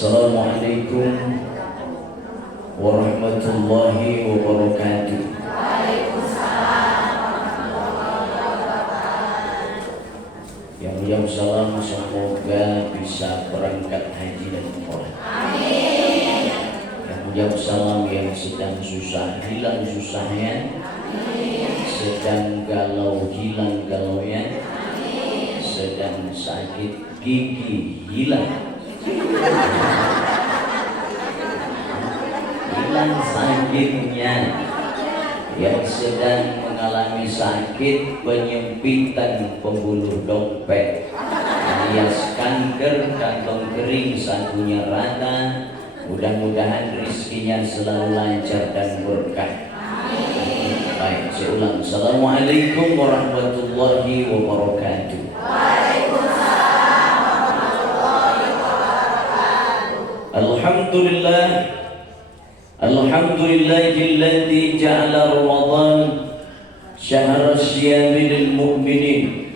Assalamualaikum warahmatullahi wabarakatuh. Yang salam semoga bisa berangkat haji dan umrah. Amin. Yang salam yang sedang susah hilang susahnya. Amin. Sedang galau hilang galaunya. Amin. Sedang sakit gigi hilang. Hilang sakitnya. Yang sedang mengalami sakit penyempitan pembuluh dompet alias kanker kantong kering sakunya rata, mudah-mudahan rezekinya selalu lancar dan berkah. Baik, saya ulang. Assalamualaikum warahmatullahi wabarakatuh. Waalaikumsalam warahmatullahi wabarakatuh. Alhamdulillah. Alhamdulillahilladzi ja'ala Ramadan syahra siyami lil mu'minin.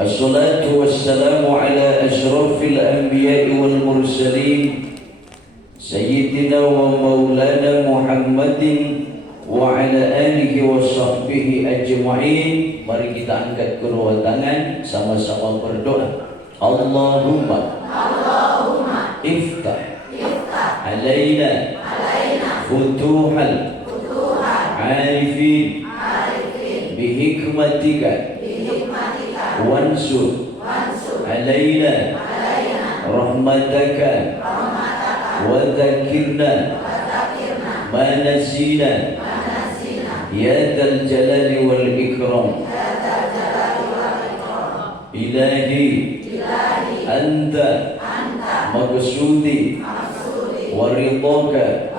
Assalatu wassalamu ala asyrafil anbiya'i wal mursalin sayyidina wa maulana Muhammadin wa ala alihi wa sahbihi ajma'in. Mari kita angkat kedua tangan sama-sama berdoa. Allahumma iftah alaina futuhal arifin bihikmatika wansur alaina rahmataka wa dzakirna ma nasina ya dzal jalali wal ikram. Ilahi anta maqsudi wa ridhaka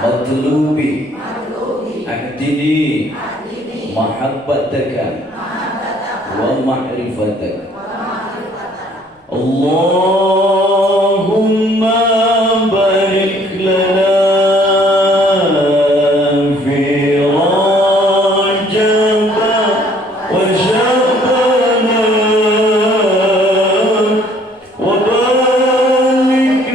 matlubi ahdini mahabbataka wa ma'rifataka. Allahumma barik lana fi Rajab wa Sha'ban wa barik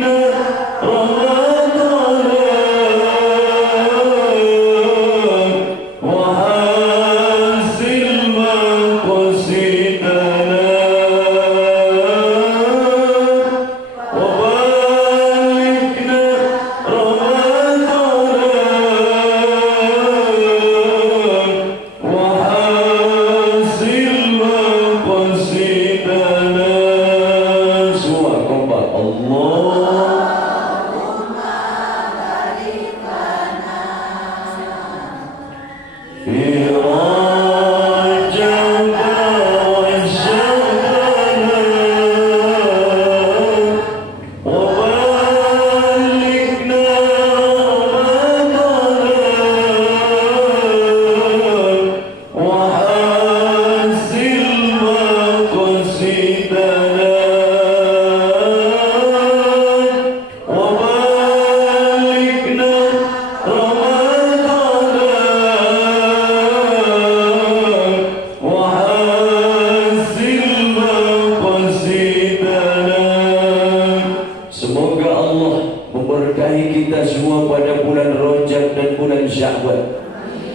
Sya'ban.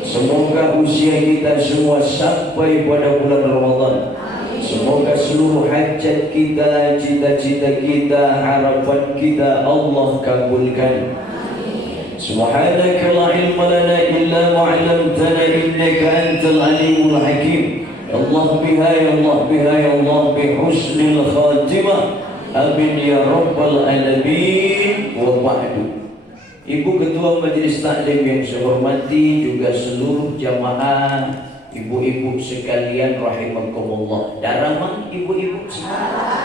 Semoga usia kita semua sampai pada bulan Ramadan. Semoga seluruh hajat kita, cita-cita kita, harapan kita Allah kabulkan. Subhanaka la ilma lana illa ma 'allamtana innaka antal alimul hakim. Allah biha ya Allah biha ya Allah bi husnil khatimah. Amin ya rabbal alamin. Wa ba'du. Ibu Ketua Majelis Taklim yang saya hormati, juga seluruh jamaah, ibu-ibu sekalian rahimakumullah. Darah ibu-ibu semua.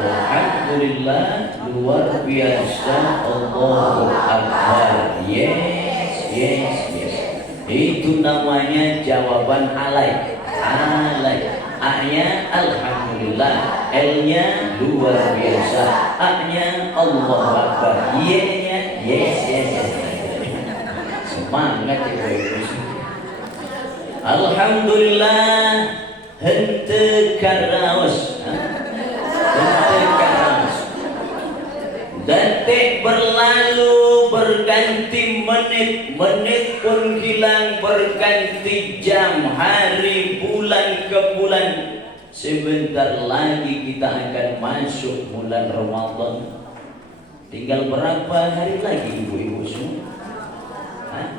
Alhamdulillah, luar biasa. Allahu Akbar. Yes. Itu namanya jawaban alay. A-nya alhamdulillah, L-nya luar biasa, A-nya Allahu Akbar, Y-nya yes. Semangat ibu-ibu. Alhamdulillah, hente karaos. Detik berlalu berganti menit, menit pun hilang berganti jam, hari, bulan ke bulan. Sebentar lagi kita akan masuk bulan Ramadan. Tinggal berapa hari lagi ibu-ibu semua? Hah?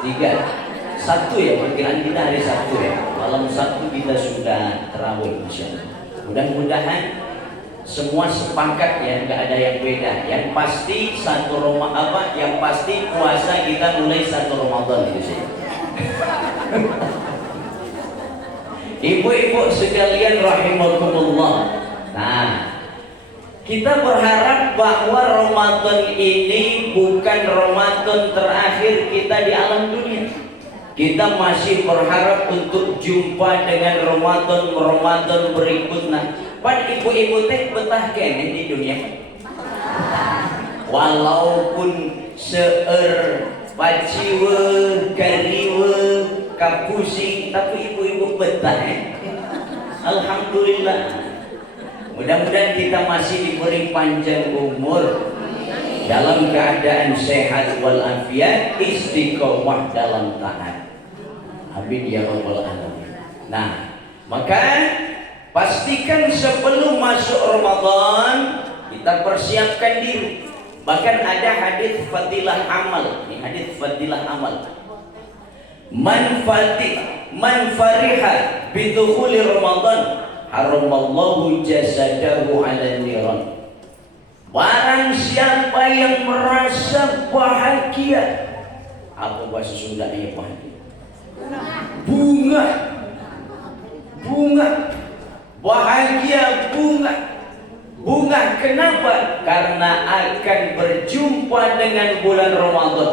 3, 1 ya, perkiraan kita hari Sabtu ya. Malam Sabtu kita sudah tarawih insyaallah. Mudah-mudahan semua sepakat ya, nggak ada yang beda. Yang pasti yang pasti puasa kita mulai 1 Ramadan itu sih. Ibu-ibu sekalian rahimakumullah. Nah, kita berharap bahwa Ramadan ini bukan Ramadan terakhir kita di alam dunia. Kita masih berharap untuk jumpa dengan Ramadan berikutnya. Pan ibu-ibu teh betah kene di dunia. Walaupun seueur paciwe, gariwe, kapusing, tapi ibu-ibu betah. Alhamdulillah. Mudah-mudahan kita masih diberi panjang umur dalam keadaan sehat walafiat, istiqomah dalam taat. Amin ya rabbal alamin. Nah, maka pastikan sebelum masuk Ramadan kita persiapkan diri. Bahkan ada hadis fadilah amal. Ini hadis fadilah amal. Man fariha bidukhuli Ramadan haramallahu jasadahu 'ala niran. Barang siapa yang merasa bahagia, apa bahasa Sundanya bahagia? Bunga, bahagia bunga. Kenapa? Karena akan berjumpa dengan bulan Ramadan,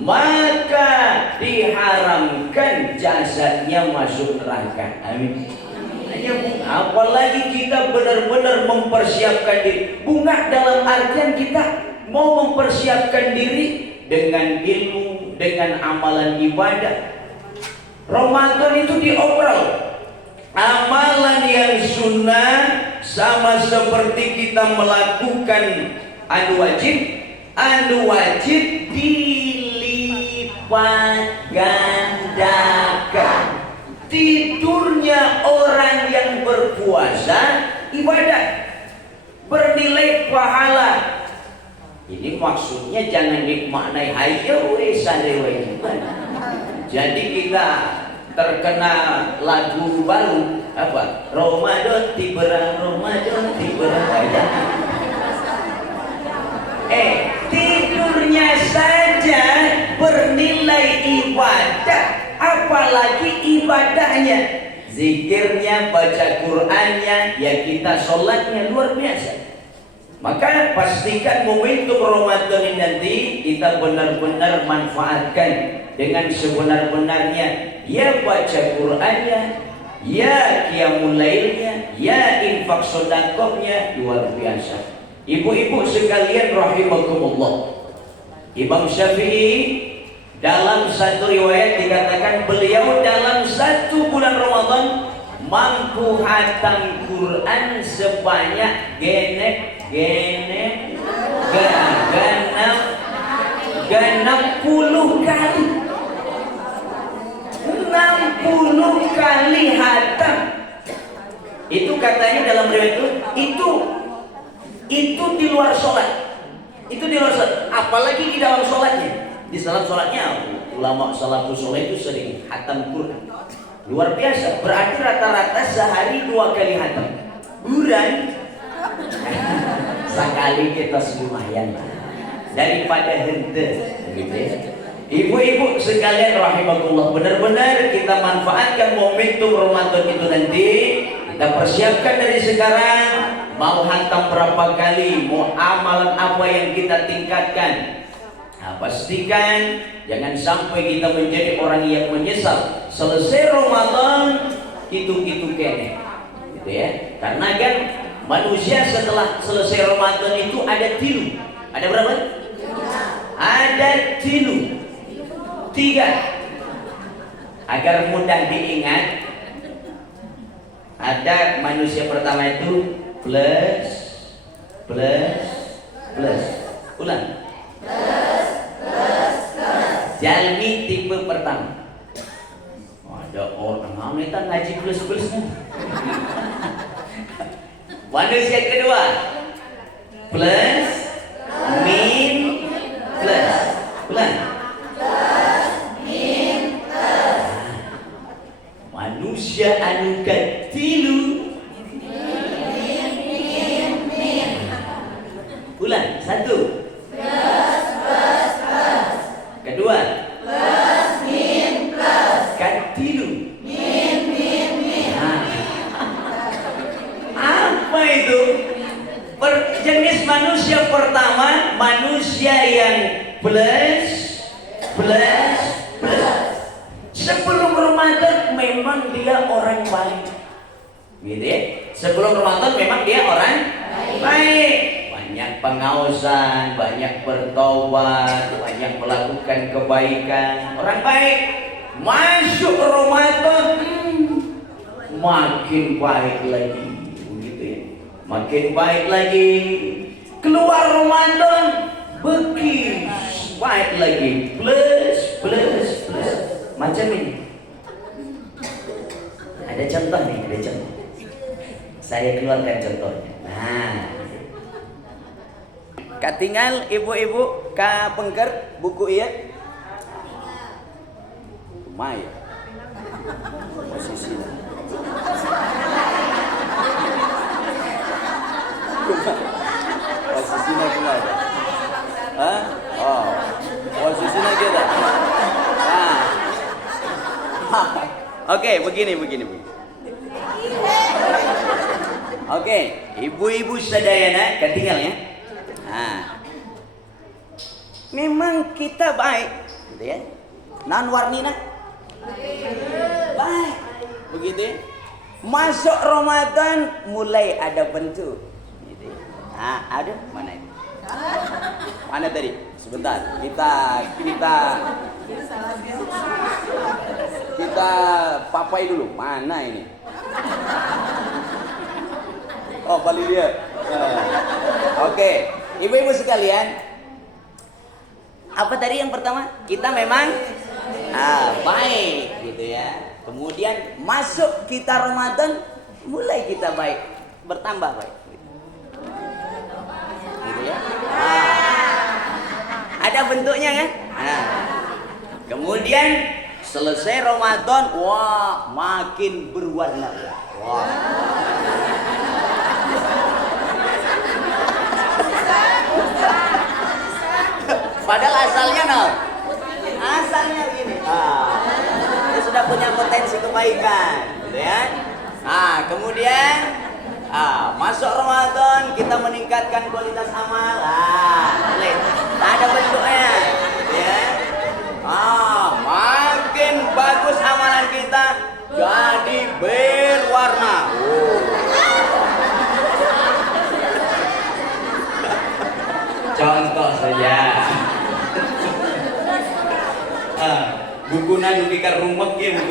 maka diharamkan jasadnya masuk neraka. Amin. Apalagi kita benar-benar mempersiapkan diri. Bunga dalam artian kita mau mempersiapkan diri dengan ilmu, dengan amalan ibadah. Ramadan itu diobrol. Amalan yang sunnah sama seperti kita melakukan anu wajib dilipat gandakan. Tidurnya orang yang berpuasa ibadah bernilai pahala. Ini maksudnya jangan dimaknai hayo sarewe. Jadi kita terkena lagu baru apa? Ramadan tiba. Tidurnya saja bernilai ibadah, apalagi ibadahnya, zikirnya, baca Qur'annya, ya kita sholatnya luar biasa. Maka pastikan momentum Ramadan ini nanti kita benar-benar manfaatkan dengan sebenar-benarnya. Ya baca Qur'annya, ya qiyamul lailnya, ya infak sedekahnya, luar biasa. Ibu-ibu sekalian rahimakumullah. Imam Syafi'i dalam satu riwayat dikatakan beliau dalam 1 bulan Ramadan mampu hatam Quran sebanyak genap puluh kali. 60 kali hatam. Itu katanya dalam riwayat itu di luar sholat. Itu di luar sholat. Apalagi di dalam sholatnya. Di dalam sholatnya ulama salafus sholeh itu sering hatam Quran. Luar biasa. Berarti rata-rata sehari 2 kali hatam. Bulan sekali kita lumayan daripada hente gitu ya. Ibu-ibu sekalian rahimakumullah, benar-benar kita manfaatkan momentum Ramadan itu nanti. Kita persiapkan dari sekarang. Mau hantam berapa kali, mau amalan apa yang kita tingkatkan. Nah, pastikan jangan sampai kita menjadi orang yang menyesal selesai Ramadan itu kene gitu ya. Karena kan manusia setelah selesai Ramadan itu ada tilu. Ada berapa? Ada tilu. 3. Agar mudah diingat, ada manusia pertama itu plus plus. Ulang. Jalmi tipe pertama. Ada orang Amerika ngaji plus-plusnya. Manusia kedua. Plus, min, plus. Ulang. Manusia anu katilu. Ulang. Satu. Kedua. Katilu. Apa itu? Jenis manusia pertama, manusia yang plus. Sebelum Ramadan memang dia orang baik, gitu ya. Sebelum Ramadan memang dia orang baik. Banyak pengawasan, banyak bertobat, banyak melakukan kebaikan, orang baik. Masuk Ramadan, makin baik lagi, begitu ya. Makin baik lagi. Keluar Ramadan, bekis, baik lagi, plus. Macam ini. Ada contoh nih, ada contoh. Saya keluarkan contohnya. Nah, katinggal ibu-ibu ka pengker buku iya. Lumayan. Posisi. Posisinya gimana? Hah? Oh, posisinya kita. Nah. Oke, begini. Oke, ibu-ibu sadayana ketinggal ya. Nah, memang kita baik, gitu ya. Non warnina baik, begitu ya. Masuk Ramadan mulai ada bentuk, gitu ya. Nah, ada mana ini? Mana tadi? Sebentar, kita papai dulu. Mana ini? Oh, balik dia. Oke, ibu-ibu sekalian, apa tadi yang pertama? Kita memang baik, gitu ya. Kemudian masuk kita Ramadan, mulai kita baik, bertambah baik, gitu ya. Ada bentuknya kan? Kemudian selesai Ramadan, wah, makin berwarna. Wah. Padahal asalnya asalnya begini. Dia sudah punya potensi kebaikan, gitu ya. Kemudian masuk Ramadan kita meningkatkan kualitas amal. Boleh. Ada bentuknya, gitu ya. Makin bagus amalan kita, jadi berwarna. Contoh saja. Buku nadukikar rumek ya buku.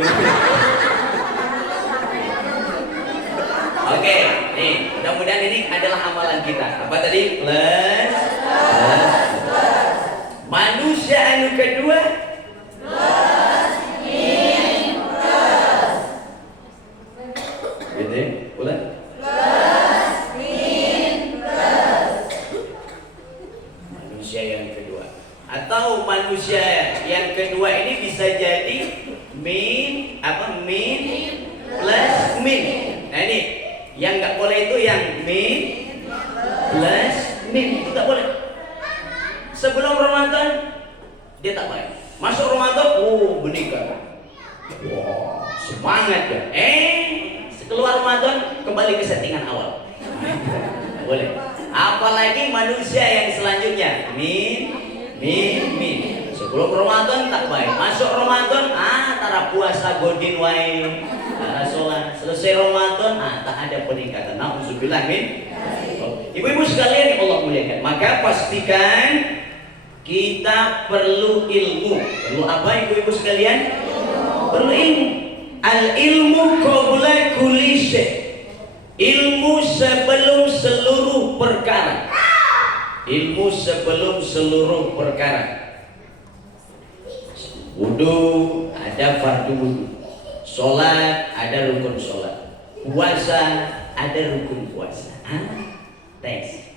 Oke, nih mudah-mudahan ini adalah amalan kita. Apa tadi? Plus. Manusia anu kedua. Gitu ya, ulang. Manusia yang kedua. Atau manusia yang kedua ini bisa jadi min plus min. Nah ini yang nggak boleh itu yang min plus min, itu nggak boleh. Sebelum Ramadan dia tak baik. Masuk Ramadan, menikah. Wah, semangat ya. Keluar Ramadan kembali ke settingan awal. Boleh. Apalagi manusia yang selanjutnya min. Sebelum Ramadan tak baik. Masuk Ramadan, tara puasa godin wae. Sholat. Selesai Ramadan, tak ada peningkatan. Nauzubillah min. Ibu-ibu sekalian yang Allah muliakan, maka pastikan kita perlu ilmu. Perlu apa ibu-ibu sekalian? Perlu ilmu. Al-ilmu qabla kulli syai'. Ilmu sebelum seluruh perkara. ilmu sebelum seluruh perkara. Wudu ada fardu wudu, sholat ada rukun sholat, puasa ada rukun puasa. Tes.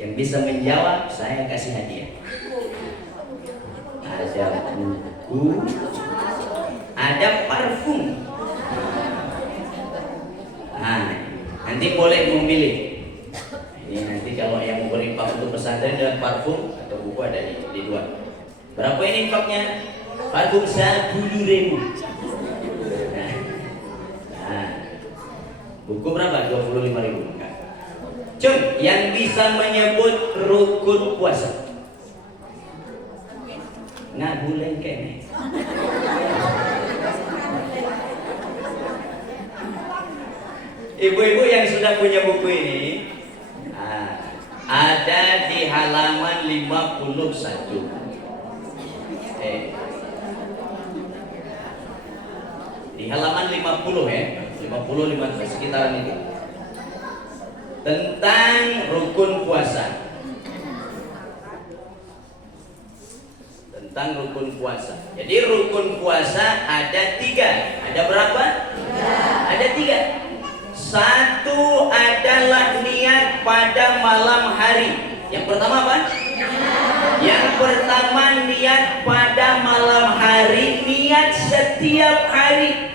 Yang bisa menjawab saya kasih hadiah. Ada buku, ada parfum. Nanti boleh memilih. Ini nanti kalau yang mau berinfak untuk pesantren dan parfum atau buku ada di luar. Berapa ini infaknya? Parfum 10.000. Buku berapa? 25.000. Cun, yang bisa menyebut rukun puasa. Nggak boleh kayaknya. Ibu-ibu yang sudah punya buku ini, ada di halaman 51. Di halaman 50 ya, 50 sekitaran itu. Tentang rukun puasa. Tentang rukun puasa. Jadi rukun puasa ada 3. Ada berapa? 3. Ada 3. Satu adalah niat pada malam hari. Yang pertama apa? Yang pertama niat pada malam hari, niat setiap hari.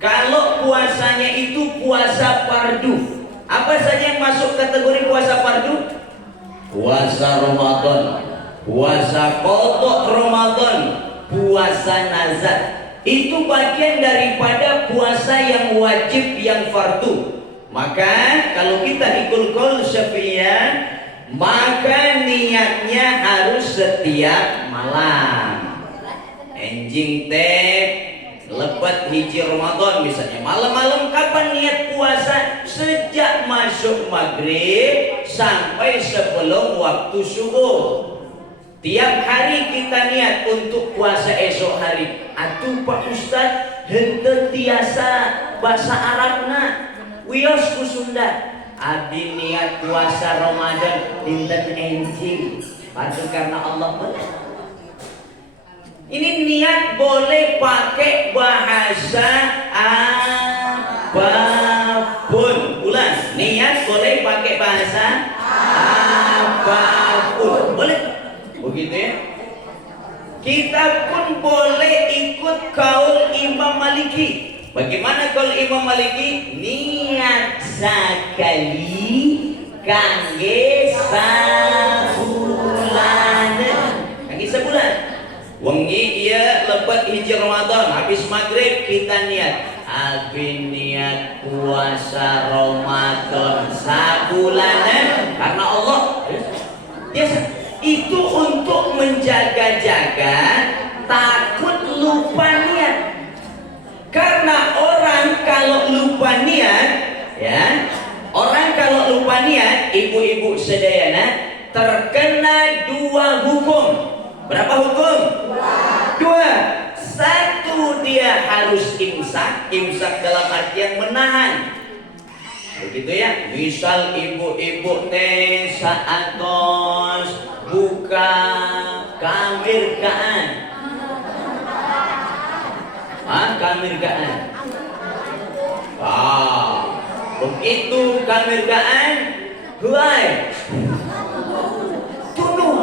Kalau puasanya itu puasa fardu, apa saja yang masuk kategori puasa fardu? Puasa Ramadan, puasa qadha Ramadan, puasa nazar. Itu bagian daripada puasa yang wajib, yang fardu. Maka kalau kita ikut qaul Syafi'iyah, maka niatnya harus setiap malam. Enjing teh lebat hiji Ramadan misalnya, malam-malam kapan niat puasa? Sejak masuk maghrib sampai sebelum waktu subuh. Tiap hari kita niat untuk puasa esok hari. Atuh Pak Ustad, henteu tiasa bahasa Arabna, wios ku Sunda. Abdi niat puasa Ramadan dinten enjing. Padu karena Allah boleh. Ini niat boleh pakai bahasa apapun. Ulang, niat boleh pakai bahasa apapun. Boleh? Begitu ya. Kita pun boleh ikut kaul Imam Maliki. Bagaimana kaul Imam Maliki? Niat sakali kangge sabulan. Kangge sebulan. Wengi iya lebat hiji Ramadan, habis maghrib kita niat. Abi niat puasa Ramadan sabulanan karena Allah. Biasa. Itu untuk menjaga-jaga takut lupa niat. Karena orang kalau lupa niat, ya, orang kalau lupa niat, ibu-ibu sedayana terkena 2 hukum. Berapa hukum? 2. 1, dia harus imsak. Imsak dalam artian menahan. Begitu ya. Misal ibu-ibu teh saatos buka kamirgaan. Kamirgaan. Begitu kamirgaan, huai. Tunuh.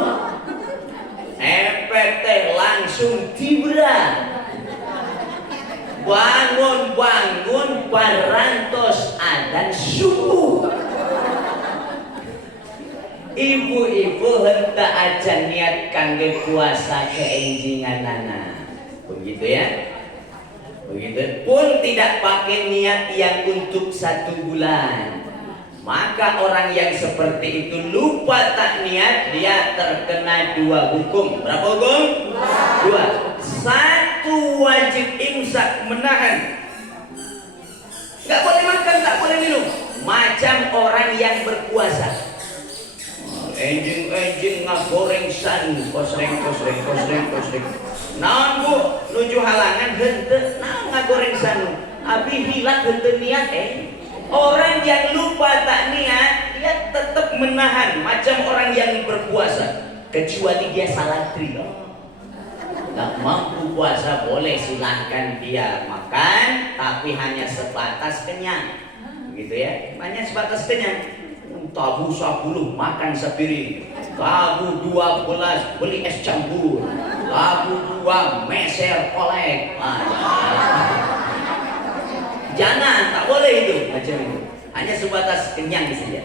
Efek teh langsung tibra. Bangun parantos adzan subuh. Ibu-ibu henteu ajan niat kangge puasa keenjinganana. Begitu ya. Begitu pun tidak pakai niat yang untuk 1 bulan. Maka orang yang seperti itu lupa tak niat, dia terkena 2 hukum. Berapa hukum? 2. 1 wajib imsak, menahan. Gak boleh makan, gak boleh minum. Macam orang yang berpuasa. Enjing ngagoreng san, kosreng. Naon Bu, nuju halangan henteu, naon ngagoreng san? Abi hilang henteu niat Orang yang lupa tak niat, dia tetap menahan macam orang yang berpuasa, kecuali dia salatri. Nggak mampu puasa boleh silahkan dia makan, tapi hanya sebatas kenyang, begitu ya, hanya sebatas kenyang. Tabu 10 makan sepiring, tabu 12 beli es campur, tabu 2 meser kolek. Jangan, tak boleh itu macam itu, hanya sebatas kenyang saja.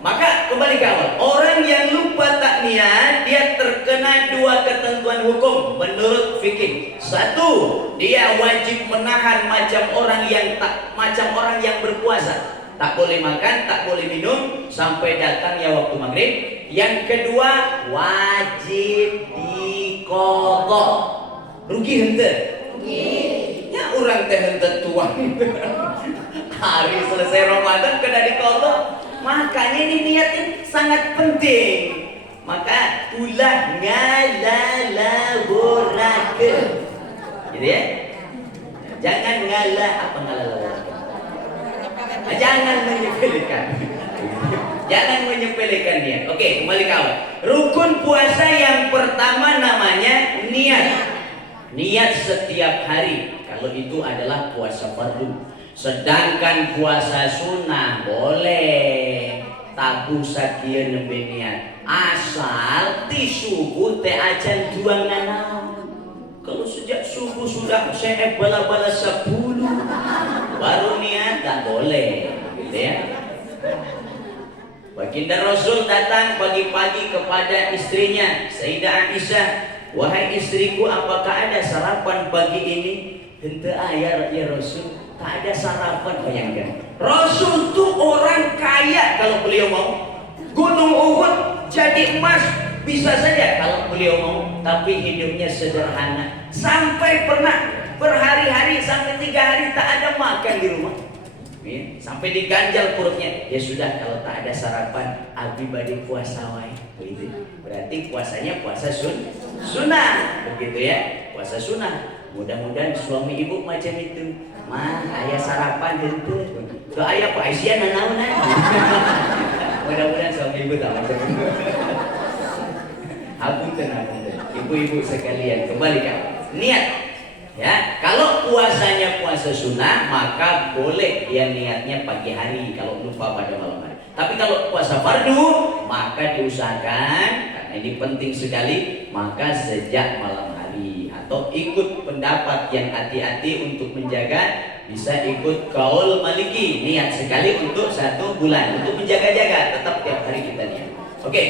Maka kembali ke awal, orang yang lupa tak niat dia terkena 2 ketentuan hukum menurut fikih. 1, dia wajib menahan macam orang yang berpuasa, tak boleh makan, tak boleh minum sampai datangnya waktu maghrib. Yang kedua, wajib diqadha. Rugi hente? Rugi. Ya orang teh hente tuang. Hari selesai Ramadan kena diqadha. Makanya ini niatnya sangat penting. Maka ulah ngalalaborake. Gitu ya? Jangan ngalalaborake. Jangan menyepelekan. Jangan menyepelekan niat. Oke, kembali ke awal. Rukun puasa yang pertama namanya niat. Niat setiap hari. Kalau itu adalah puasa fardu. Sedangkan puasa sunnah boleh tabu sakieu nembe niat. Asal ti subuh teh acan juang nanau. Kalau sejak subuh sudah saya bala-bala 10 baru niat, tak boleh, gitu ya. Baginda Rasul datang pagi-pagi kepada istrinya Sayyidah Aisyah, wahai istriku, apakah ada sarapan pagi ini? Henteu aya ya Rasul, tak ada sarapan. Bayangkan, Rasul tuh orang kaya kalau beliau mau. Gunung Uhud jadi emas bisa saja kalau beliau mau, tapi hidupnya sederhana. Sampai pernah berhari-hari sampai 3 hari tak ada makan di rumah. Ya, sampai diganjal perutnya. Ya sudah, kalau tak ada sarapan, abi badi puasa wae. Begitu. Berarti puasanya puasa sunnah. Begitu ya, puasa sunnah. Mudah-mudahan suami ibu macam itu. Mah, ayah sarapan henteu. Tuh ayah Pak Aisyah nanaonan. Mudah-mudahan suami ibu tak macam itu. Hapunten, ibu-ibu sekalian, kembali ke niat. Ya, kalau puasanya puasa sunnah, maka boleh dia niatnya pagi hari kalau lupa pada malam hari. Tapi kalau puasa fardu, maka diusahakan, karena ini penting sekali, maka sejak malam hari. Atau ikut pendapat yang hati-hati untuk menjaga, bisa ikut kaul Maliki, niat sekali untuk 1 bulan untuk menjaga-jaga, tetap tiap hari kita niat. Oke,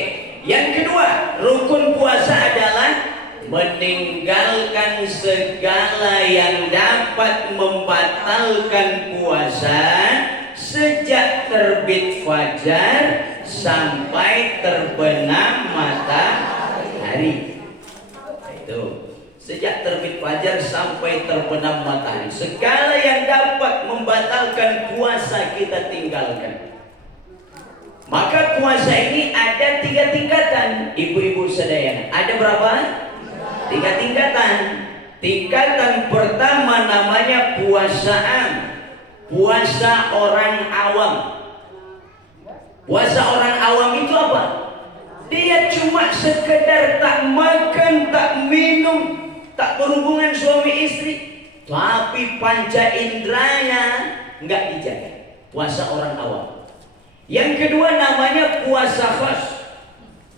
yang kedua, rukun puasa adalah meninggalkan segala yang dapat membatalkan puasa sejak terbit fajar sampai terbenam matahari. Itu sejak terbit fajar sampai terbenam matahari, segala yang dapat membatalkan puasa kita tinggalkan. Maka puasa ini ada 3 tingkatan, ibu-ibu sedayana. Ada berapa? 3 tingkatan. Tingkatan pertama namanya puasa am, puasa orang awam. Puasa orang awam itu apa? Dia cuma sekedar tak makan, tak minum, tak berhubungan suami istri, tapi panca inderanya nggak dijaga. Puasa orang awam. Yang kedua namanya puasa khas.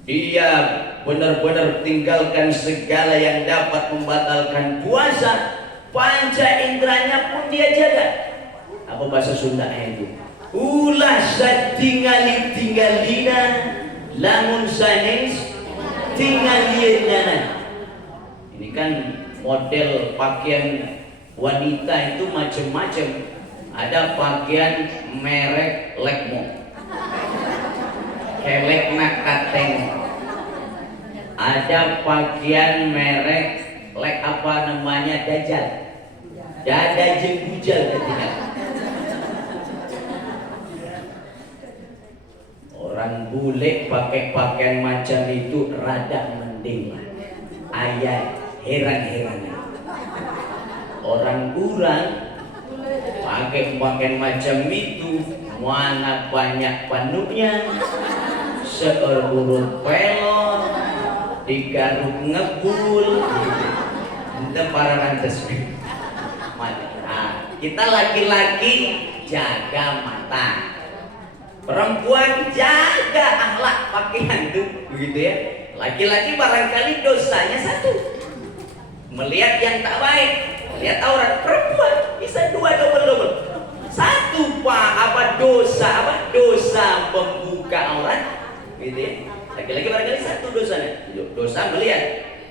Dia benar-benar tinggalkan segala yang dapat membatalkan puasa, panca inderanya pun dia jaga. Apa bahasa Sunda itu? Ulah satingali-tingalina lamun sanes tingalieuna. Ini kan model pakaian wanita itu macam-macam. Ada pakaian merek Lekmo, kelek nak kateng. Ada pakaian merek lek apa namanya Dajjal, dada jenggujal ketika. Orang bule pakai pakaian macam itu rada mending lah. Ayat heran-heran. Orang pakai pakaian macam itu mana banyak panunya, seurut pelor, digaruk ngebul, itu para rantes. Nah, kita laki-laki jaga mata, perempuan jaga akhlak pakaian tuh, begitu ya. Laki-laki barangkali dosanya satu, melihat yang tak baik, lihat aurat. Perempuan bisa dua, double. Satu dosa membuka aurat, gitu ya. Laki-laki barangkali satu dosanya, dosa melihat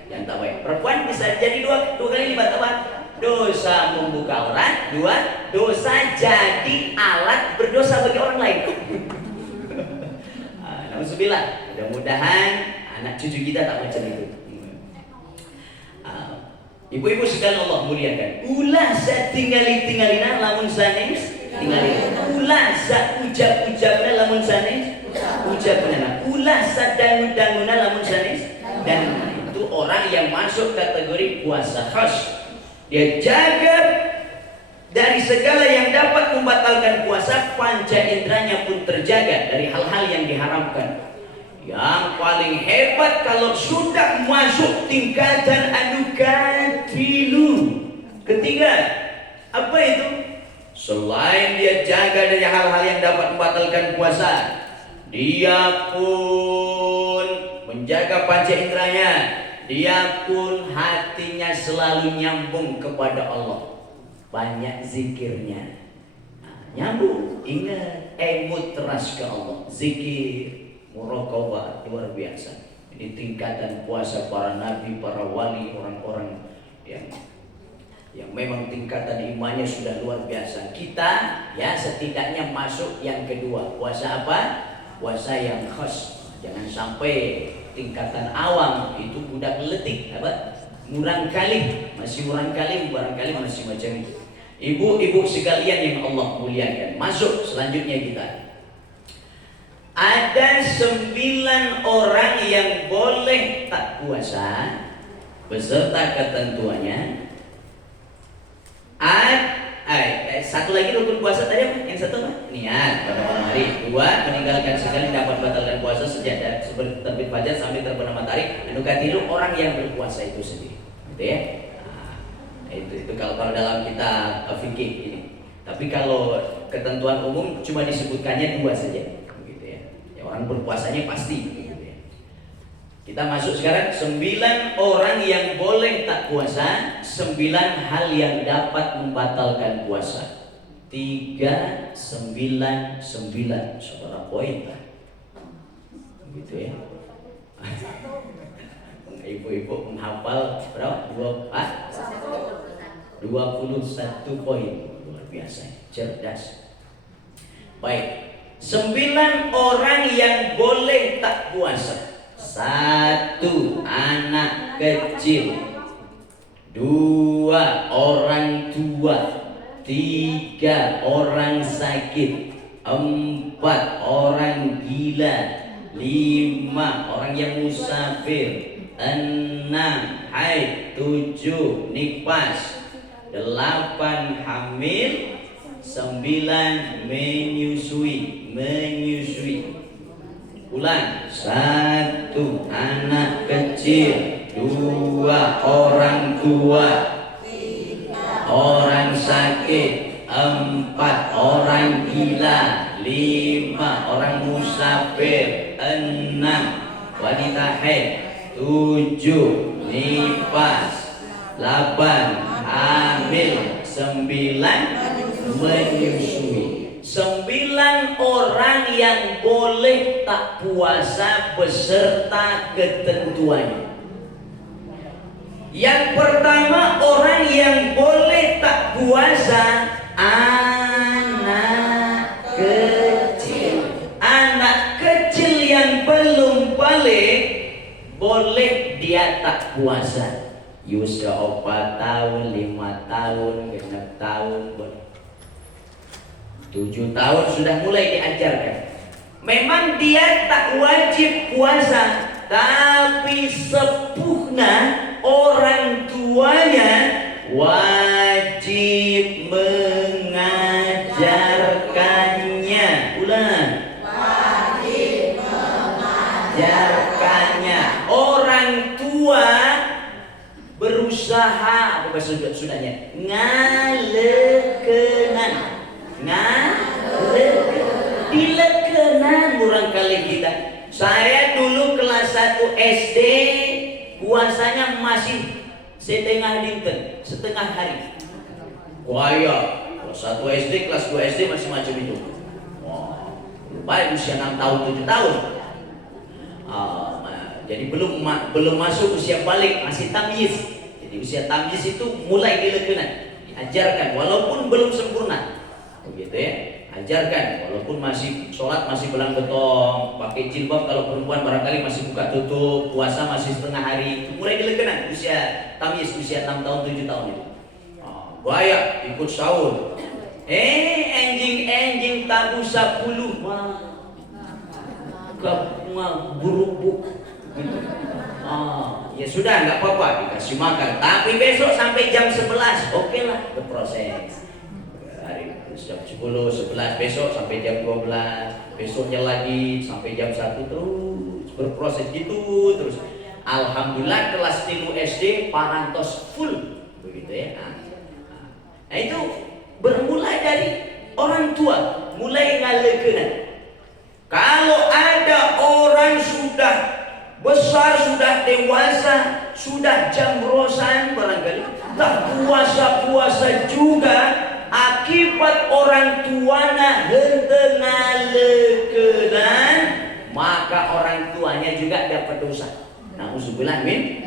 yang tak baik. Perempuan bisa jadi dua kali lipat apa? Dosa membuka aurat, dua dosa jadi alat berdosa bagi orang lain. Alhamdulillah, mudah-mudahan anak cucu kita tak macam itu. Ibu-ibu sekalian Allah muliakan. Ulah sa tinggalina lamun sanes tinggalin. Ulah sa ucap-ucapna lamun sanes ucapna. Ulah sa dangu-danguna lamun sanes dan itu orang yang masuk kategori puasa khas. Dia jaga dari segala yang dapat membatalkan puasa, panca inderanya pun terjaga dari hal-hal yang diharamkan. Yang paling hebat kalau sudah masuk tingkatan anukafilu. Ketiga, apa itu? Selain dia jaga dari hal-hal yang dapat membatalkan puasa, dia pun menjaga panca inderanya. Dia pun hatinya selalu nyambung kepada Allah. Banyak zikirnya. Nyambung, ingat, emut teras ke Allah. Zikir, muraqabah luar biasa. Ini tingkatan puasa para nabi, para wali, orang-orang yang memang tingkatan imannya sudah luar biasa. Kita ya setidaknya masuk yang kedua. Puasa apa? Puasa yang khas. Jangan sampai tingkatan awam itu budak letik apa? Murang kali, masih barangkali masih macam itu. Ibu-ibu sekalian yang Allah muliakan, masuk selanjutnya kita. Ada 9 orang yang boleh tak puasa beserta ketentuannya. Satu lagi rukun puasa tadi apa? Yang satu apa? Niat pada malam hari. 2, meninggalkan sekali dapat batalkan puasa sejak seperti terbit fajar sampai terbenam matahari. Anukatilu orang yang berpuasa itu sendiri. Gitu ya. Itu kalau dalam kita fikih ini. Tapi kalau ketentuan umum cuma disebutkannya 2 saja. Orang berpuasanya pasti gitu ya. Kita masuk sekarang 9 orang yang boleh tak puasa, 9 hal yang dapat membatalkan puasa. 3, 9, 9. Saudara poin lah. Gitu ya. Ibu-ibu menghafal berapa? 21 poin. Luar biasa, cerdas. Baik. 9 orang yang boleh tak puasa. 1, anak kecil. 2, orang tua. 3, orang sakit. 4, orang gila. 5, orang yang musafir. 6, haid. 7, nifas. 8, hamil. 9, menyusui. Ulang. 1, anak kecil. 2, orang tua. 3, orang sakit. 4, orang gila. 5, orang musafir. 6, wanita haid. 7, nifas. 8, hamil. 9, menyusui. 9 orang yang boleh tak puasa beserta ketentuannya. Yang pertama, orang yang boleh tak puasa, anak kecil. Anak kecil yang belum balik boleh dia tak puasa. Usia 4 tahun, 5 tahun, 6 tahun, 7 tahun sudah mulai diajarkan. Memang dia tak wajib puasa, tapi sepuhna orang tuanya wajib mengajarkannya. Apa sudahnya? Ngalekenan. Ngalekenan. Dilekenan murang kali kita. Saya dulu kelas 1 SD, puasanya masih setengah dinten, setengah hari. Wah ya, kelas 1 SD, kelas 2 SD masih macam itu. Wah, baik usia 6 tahun, 7 tahun. Jadi belum masuk usia balik, masih tamyiz. Jadi usia tamyiz itu mulai dilekenan, diajarkan walaupun belum sempurna. Begitu ya. Ajarkan walaupun masih sholat masih belang betong, pakai jilbab, kalau perempuan barangkali masih buka tutup, puasa masih setengah hari, mulai dilekenan usia tamyiz, usia 6 tahun 7 tahun itu. Bahaya ikut sahur. Anjing tabu 10 buruk. Ya sudah nggak apa-apa dikasih makan, tapi besok sampai jam 11 oke lah berproses. Jam 10, 11, besok sampai jam 12, besoknya lagi sampai jam 1, terus berproses gitu terus. Alhamdulillah kelas 3 SD parantos full begitu ya. Nah itu bermulai dari orang tua, mulai ngalekenan. Kalau ada orang sudah besar, sudah dewasa, sudah jambrosan barangkali tak puasa juga, akibat orang tuanya henteu ngalekenan, maka orang tuanya juga dapat dosa. Nauzubillah min.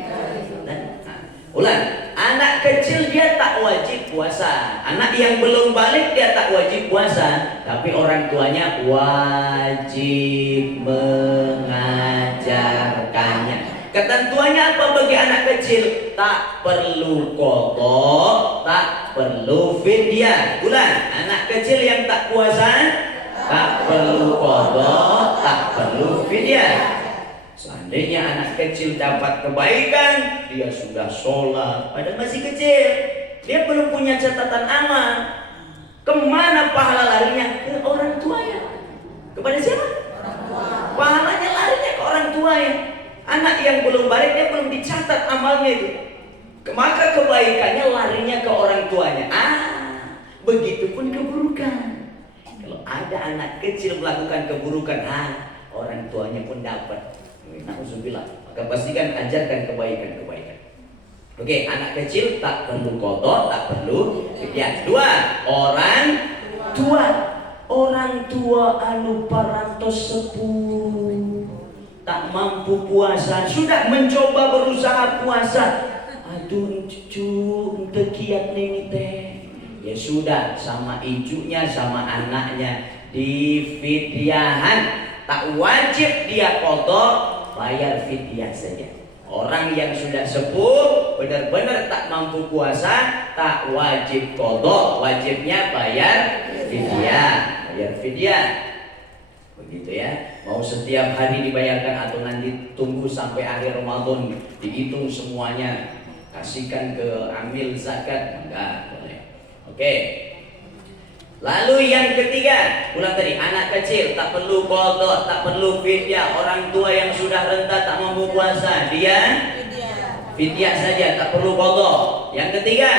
Ulang, anak kecil dia tak wajib puasa. Anak yang belum balik dia tak wajib puasa, tapi orang tuanya wajib mengajarkannya. Ketentuannya apa bagi anak kecil? Tak perlu qadha, tak perlu fidyah. Ulang, anak kecil yang tak puasa tak perlu qadha, tak perlu fidyah. Seandainya anak kecil dapat kebaikan, dia sudah sholat, padahal masih kecil, dia belum punya catatan amal. Kemana pahala larinya? Ke orang tuanya. Kepada siapa? Orang tua. Pahalanya larinya ke orang tuanya. Anak yang belum balik, dia belum dicatat amalnya itu. Maka kebaikannya larinya ke orang tuanya. Begitupun keburukan. Kalau ada anak kecil melakukan keburukan, orang tuanya pun dapat. Nauzubillah. Maka pastikan ajarkan kebaikan-kebaikan. Oke, anak kecil tak perlu qadha, tak perlu fidyah. 2, orang tua. Orang tua anu parantos sepuh, tak mampu puasa, sudah mencoba berusaha puasa. Aduh cucu, ente kiat nih teh. Ya sudah, sama ijunya sama anaknya di fidyahan. Tak wajib dia qadha, bayar fidyah saja. Orang yang sudah sepuh benar-benar tak mampu puasa, tak wajib qadha, wajibnya bayar fidyah. Bayar fidyah. Begitu ya. Mau setiap hari dibayarkan atau nanti tunggu sampai akhir Ramadan dihitung semuanya, kasihkan ke amil zakat, enggak boleh. Oke. Lalu yang ketiga, ulang tadi, anak kecil tak perlu qadha, tak perlu fidyah. Orang tua yang sudah renta tak mampu puasa, dia fidyah saja, tak perlu qadha. Yang ketiga,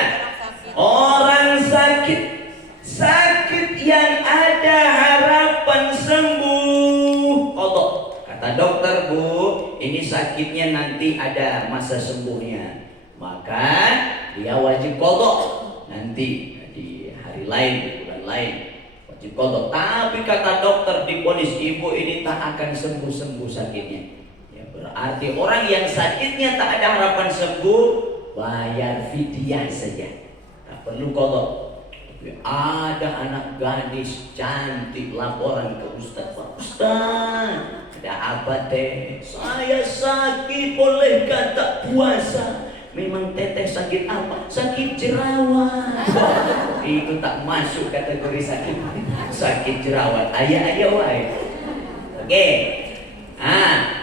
orang sakit. Sakit yang ada harapan sembuh, qadha. Kata dokter, Bu, ini sakitnya nanti ada masa sembuhnya, maka dia wajib qadha nanti di hari lain, lain wajib qadha. Tapi kata dokter diponis ibu ini tak akan sembuh-sembuh sakitnya. Ya berarti orang yang sakitnya tak ada harapan sembuh, bayar fidyah saja, tak perlu qadha. Tapi ada anak gadis cantik laporan ke Ustaz, Pak Ustaz, ada apa teh? Saya sakit, bolehkah tak puasa? Memang teteh sakit apa? Sakit jerawat. Itu tak masuk kategori sakit jerawat. Ayah wae. Oke.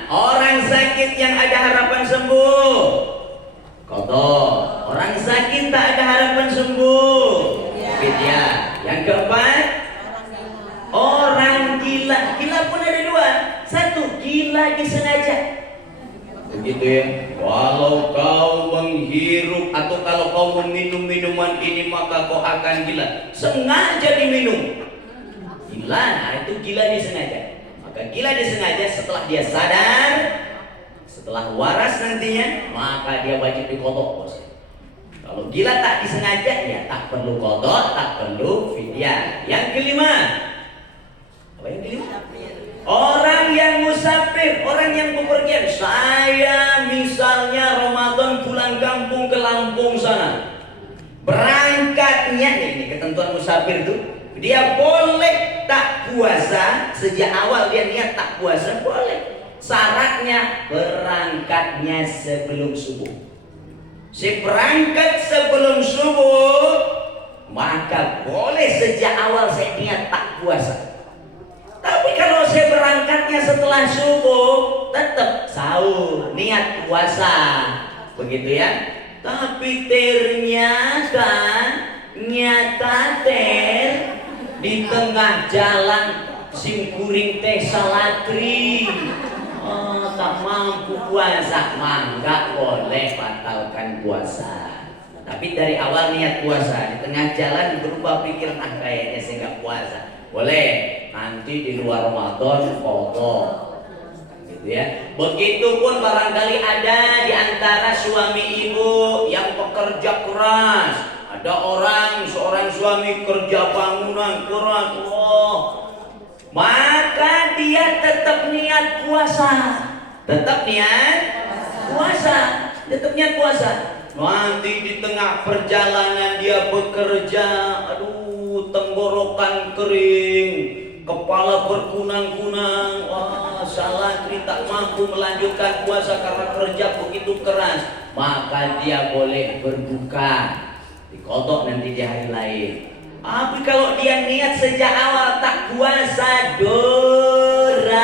Orang sakit yang ada harapan sembuh, qadha. Orang sakit tak ada harapan sembuh, fidyah. Yang keempat, orang gila. Gila pun ada 2. 1, gila disengaja. Begitu ya. Kalau kau menghirup atau kalau kau meminum minuman ini maka kau akan gila. Sengaja diminum. Gila, nah itu gila disengaja. Maka gila disengaja setelah dia sadar, setelah waras nantinya, maka dia wajib dikodok, bos. Kalau gila tak disengaja, ya tak perlu kodok, tak perlu fidyah. Yang kelima, apa yang kelima? Orang yang musafir, orang yang bepergian. Saya misalnya Ramadan pulang kampung ke Lampung sana. Berangkatnya ini ketentuan musafir itu, dia boleh tak puasa sejak awal dia niat tak puasa boleh. Syaratnya berangkatnya sebelum subuh. Si berangkat sebelum subuh maka boleh sejak awal saya niat tak puasa. Tapi kalau saya berangkatnya setelah subuh, tetap sahur, niat puasa, begitu ya. Tapi ternyata nyata di tengah jalan simkuring teh salatri, tak mampu puasa, maka boleh batalkan puasa. Tapi dari awal niat puasa, di tengah jalan berubah pikir, kayaknya saya nggak puasa. Boleh, nanti di luar Ramadan kodok, gitu ya. Begitupun barangkali ada di antara suami ibu yang pekerja keras. Ada seorang suami kerja bangunan keras, maka dia tetap niat puasa, tetap niat puasa. Nanti di tengah perjalanan dia bekerja, tenggorokan kering, kepala berkunang-kunang, salah tak mampu melanjutkan puasa karena kerja begitu keras, maka dia boleh berbuka, dikodok nanti di hari lain. Tapi kalau dia niat sejak awal tak puasa, durhaka.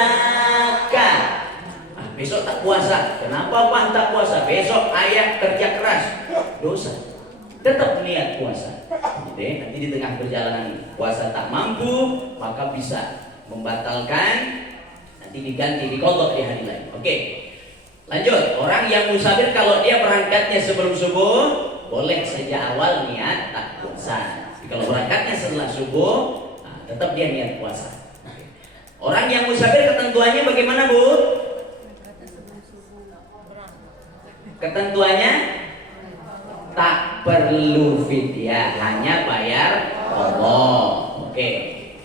Besok tak puasa, kenapa Pak tak puasa? Besok ayah kerja keras, dosa. Tetap niat puasa. Jadi, nanti di tengah perjalanan puasa tak mampu, maka bisa membatalkan, nanti diganti, dikodok di hari lain. Oke, lanjut. Orang yang musafir kalau dia berangkatnya sebelum subuh, boleh sejak awal niat tak puasa. Tapi kalau berangkatnya setelah subuh, tetap dia niat puasa. Orang yang musafir ketentuannya bagaimana, Bu? Ketentuannya tak perlu fidyah, hanya bayar Allah. Oke.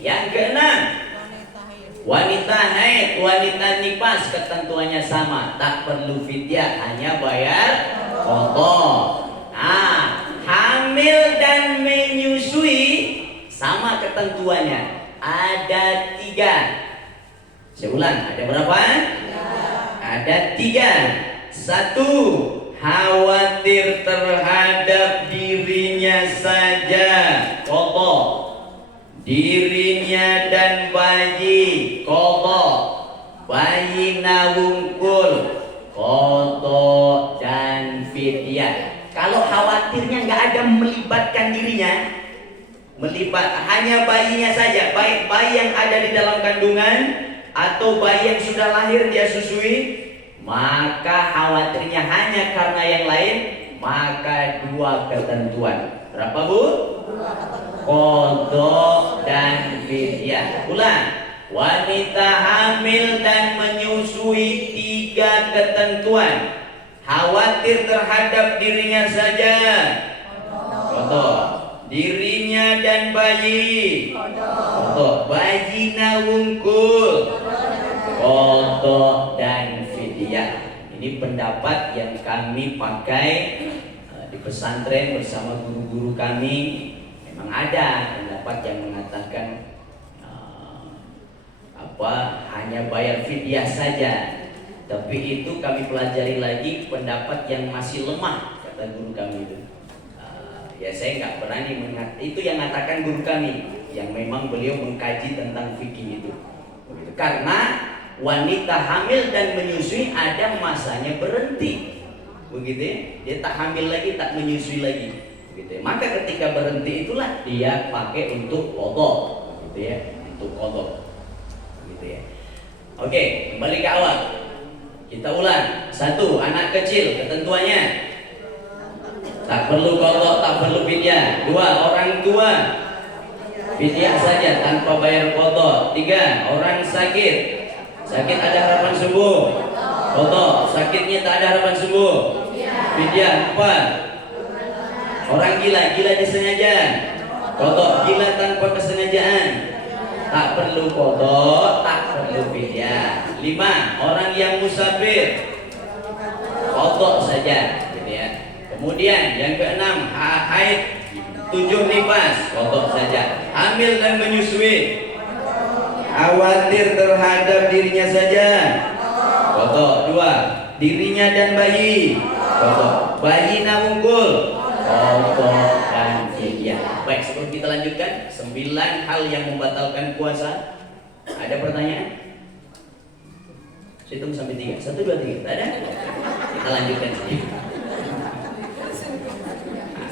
Yang keenam, wanita haid, wanita nifas ketentuannya sama, tak perlu fidyah, hanya bayar Allah. Hamil dan menyusui sama ketentuannya, ada 3. Saya ulang, ada berapa? Ada 3. 1, khawatir terhadap dirinya saja, kodok. Dirinya dan bayi, kodok. Bayi nawungkul, kodok dan fidyah. Kalau khawatirnya nggak ada melibatkan dirinya, hanya bayinya saja, baik bayi yang ada di dalam kandungan atau bayi yang sudah lahir dia susui, maka khawatirnya hanya karena yang lain, maka 2 ketentuan. Berapa, Bu? Kodok dan fidyah. Ulang. Wanita hamil dan menyusui 3 ketentuan. Khawatir terhadap dirinya saja, kodok. Dirinya dan bayi, kodok. Bayi nawungkul, kodok dan fidyah. Ini pendapat yang kami pakai di pesantren bersama guru-guru kami. Memang ada pendapat yang mengatakan hanya bayar fidyah saja. Tapi itu kami pelajari lagi, pendapat yang masih lemah, kata guru kami itu. Ya saya nggak berani itu yang mengatakan guru kami, yang memang beliau mengkaji tentang fikih itu. Karena wanita hamil dan menyusui ada masanya berhenti, begitu ya. Dia tak hamil lagi, tak menyusui lagi, begitu ya. Maka ketika berhenti itulah dia pakai untuk kodok, gitu ya, untuk kodok, gitu ya. Oke, kembali ke awal. Kita ulang. 1. Anak kecil, ketentuannya tak perlu qadha, tak perlu fidyah. 2. Orang tua, fidyah saja tanpa bayar qadha. 3. Orang sakit, sakit ada harapan sembuh, qadha. Sakitnya tak ada harapan sembuh, fidyah. 4. Orang gila, gila disengaja, qadha. Gila tanpa kesengajaan, tak perlu qadha, tak perlu fidyah. 5. Orang yang musafir, qadha saja, gitu ya. Kemudian yang ke-6, haid 7 nifas, qadha saja. Hamil dan menyusui, khawatir terhadap dirinya saja, qadha. 2. Dirinya dan bayi, qadha. Bayi namungkul, qadha dan fidyah. Baik, sebelum kita lanjutkan 9 hal yang membatalkan puasa. Ada pertanyaan? Saya hitung sampai 3. 1, 2, 3. Tak ada? Kita lanjutkan saja.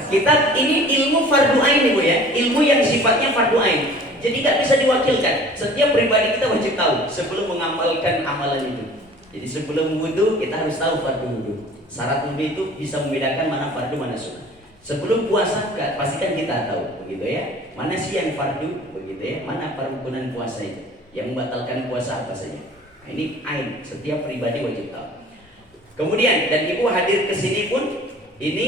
Kita ini ilmu fardu ain, Bu ya. Ilmu yang sifatnya fardu ain. Jadi nggak bisa diwakilkan. Setiap pribadi kita wajib tahu sebelum mengamalkan amalan itu. Jadi sebelum wudu kita harus tahu fardu wudu. Syarat wudu itu bisa membedakan mana fardu mana sunnah. Sebelum puasa pastikan kita tahu, begitu ya. Mana sih yang fardu, begitu ya. Mana perrukunan puasa itu. Yang membatalkan puasa apa saja. Nah, ini ain. Setiap pribadi wajib tahu. Kemudian dan ibu hadir ke sini pun ini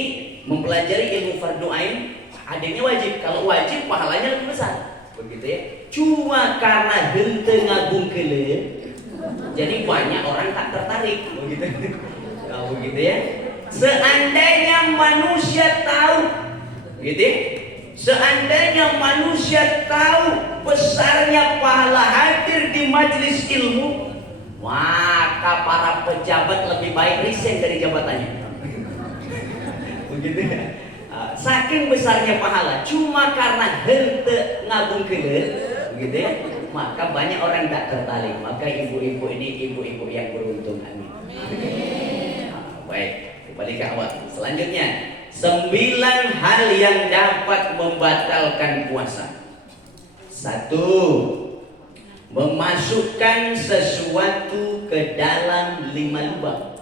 mempelajari ilmu fardu ain, hadirnya wajib. Kalau wajib pahalanya lebih besar, begitu ya. Cuma karena henteu ngagungkeun, jadi banyak orang tak tertarik, begitu. Nah, begitu ya. Seandainya manusia tahu, gitu ya. Seandainya manusia tahu besarnya pahala hadir di majelis ilmu, maka para pejabat lebih baik resign dari jabatannya. Begitu ya. Saking besarnya pahala, cuma karena hente ngagungkeun, begitu ya, maka banyak orang tak tertarik. Maka ibu-ibu ini ibu-ibu yang beruntung, amin. Baik, kembali ke awal. Selanjutnya 9 hal yang dapat membatalkan puasa. 1. Memasukkan sesuatu ke dalam 5 lubang.